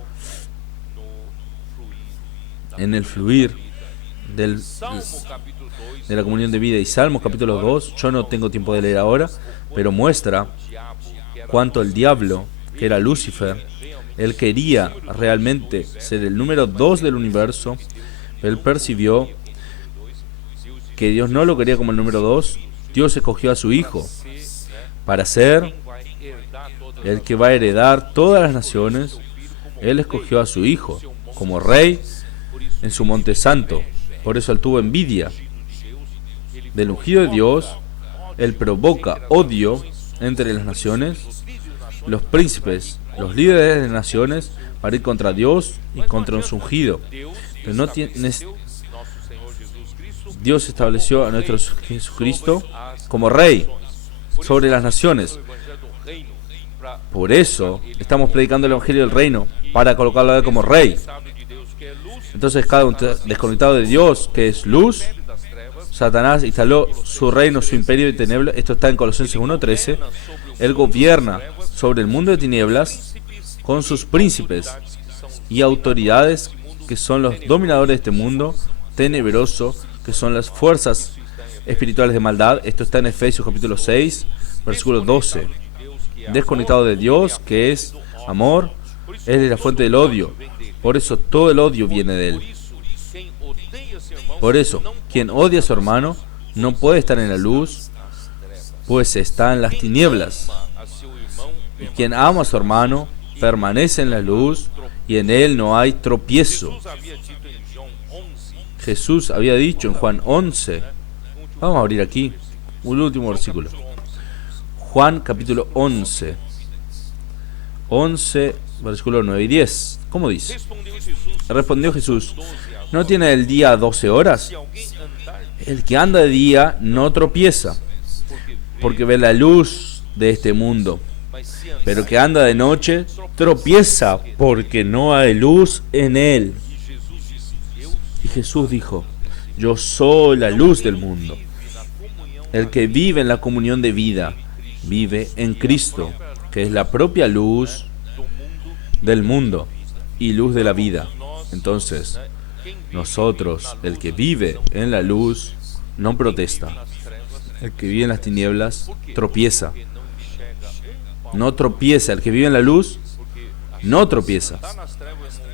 en el fluir de la comunión de vida. Y Salmos capítulo 2, yo no tengo tiempo de leer ahora, pero muestra cuánto el diablo, que era Lucifer, él quería realmente ser el número 2 del universo. Él percibió que Dios no lo quería como el número 2. Dios escogió a su hijo para ser el que va a heredar todas las naciones. Él escogió a su hijo como rey en su monte santo. Por eso él tuvo envidia del ungido de Dios. Él provoca odio entre las naciones los príncipes, los líderes de naciones, para ir contra Dios y contra su ungido. Pero no Dios estableció a nuestro Jesucristo como Rey sobre las naciones. Por eso estamos predicando el Evangelio del Reino, para colocarlo a él como Rey. Entonces cada desconectado de Dios, que es luz, Satanás instaló su reino, su imperio de tinieblas. Esto está en Colosenses 1:13. Él gobierna sobre el mundo de tinieblas con sus príncipes y autoridades, que son los dominadores de este mundo tenebroso, que son las fuerzas espirituales de maldad. Esto está en Efesios capítulo 6, versículo 12. Desconectado de Dios, que es amor, Él es la fuente del odio. Por eso todo el odio viene de Él. Por eso, quien odia a su hermano no puede estar en la luz, pues está en las tinieblas. Y quien ama a su hermano permanece en la luz, y en él no hay tropiezo. Jesús había dicho en Juan 11, vamos a abrir aquí, un último versículo. Juan capítulo 11, versículo 9 y 10. ¿Cómo dice? Respondió Jesús: ¿no tiene el día 12 horas? El que anda de día no tropieza, porque ve la luz de este mundo. Pero el que anda de noche tropieza, porque no hay luz en él. Y Jesús dijo: yo soy la luz del mundo. El que vive en la comunión de vida, vive en Cristo, que es la propia luz del mundo y luz de la vida. Entonces, nosotros, el que vive en la luz, no protesta. El que vive en las tinieblas tropieza. No tropieza. El que vive en la luz no tropieza.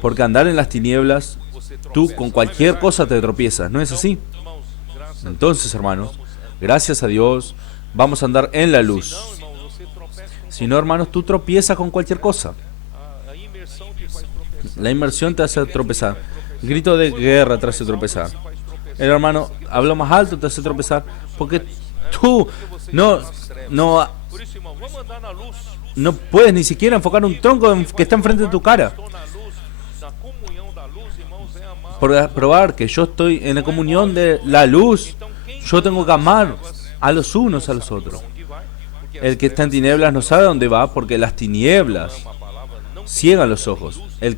Porque andar en las tinieblas, tú con cualquier cosa te tropiezas. ¿No es así? Entonces, hermanos, gracias a Dios, vamos a andar en la luz. Si no, hermanos, tú tropiezas con cualquier cosa. La inmersión te hace tropezar. El grito de guerra te hace tropezar. El hermano habla más alto, te hace tropezar. Porque tú no puedes ni siquiera enfocar un tronco que está enfrente de tu cara. Por probar que yo estoy en la comunión de la luz, yo tengo que amar a los unos a los otros. El que está en tinieblas no sabe dónde va, porque las tinieblas ciegan los ojos. El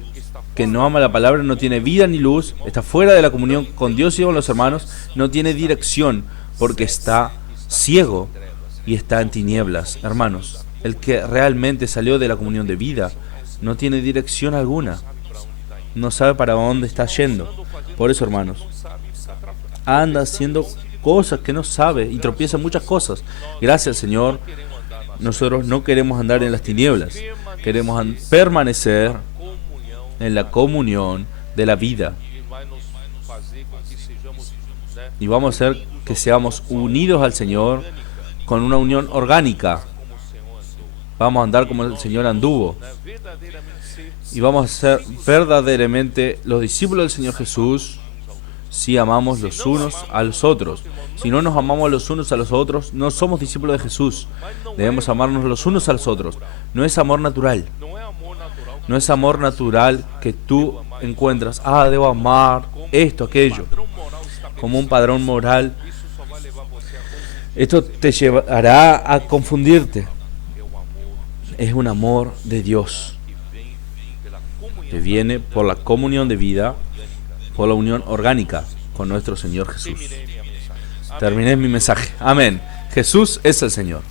que no ama la palabra no tiene vida ni luz, está fuera de la comunión con Dios y con los hermanos, no tiene dirección, porque está ciego y está en tinieblas. Hermanos, el que realmente salió de la comunión de vida no tiene dirección alguna, no sabe para dónde está yendo. Por eso, hermanos, anda haciendo cosas que no sabe y tropieza muchas cosas. Gracias, Señor. Nosotros no queremos andar en las tinieblas, queremos permanecer en la comunión de la vida. Y vamos a hacer que seamos unidos al Señor con una unión orgánica. Vamos a andar como el Señor anduvo. Y vamos a ser verdaderamente los discípulos del Señor Jesús si amamos los unos a los otros. Si no nos amamos los unos a los otros, no somos discípulos de Jesús. Debemos amarnos los unos a los otros. No es amor natural. No es amor natural que tú encuentras, debo amar esto, aquello, como un padrón moral. Esto te llevará a confundirte. Es un amor de Dios que viene por la comunión de vida, por la unión orgánica con nuestro Señor Jesús. Terminé mi mensaje. Amén. Jesús es el Señor.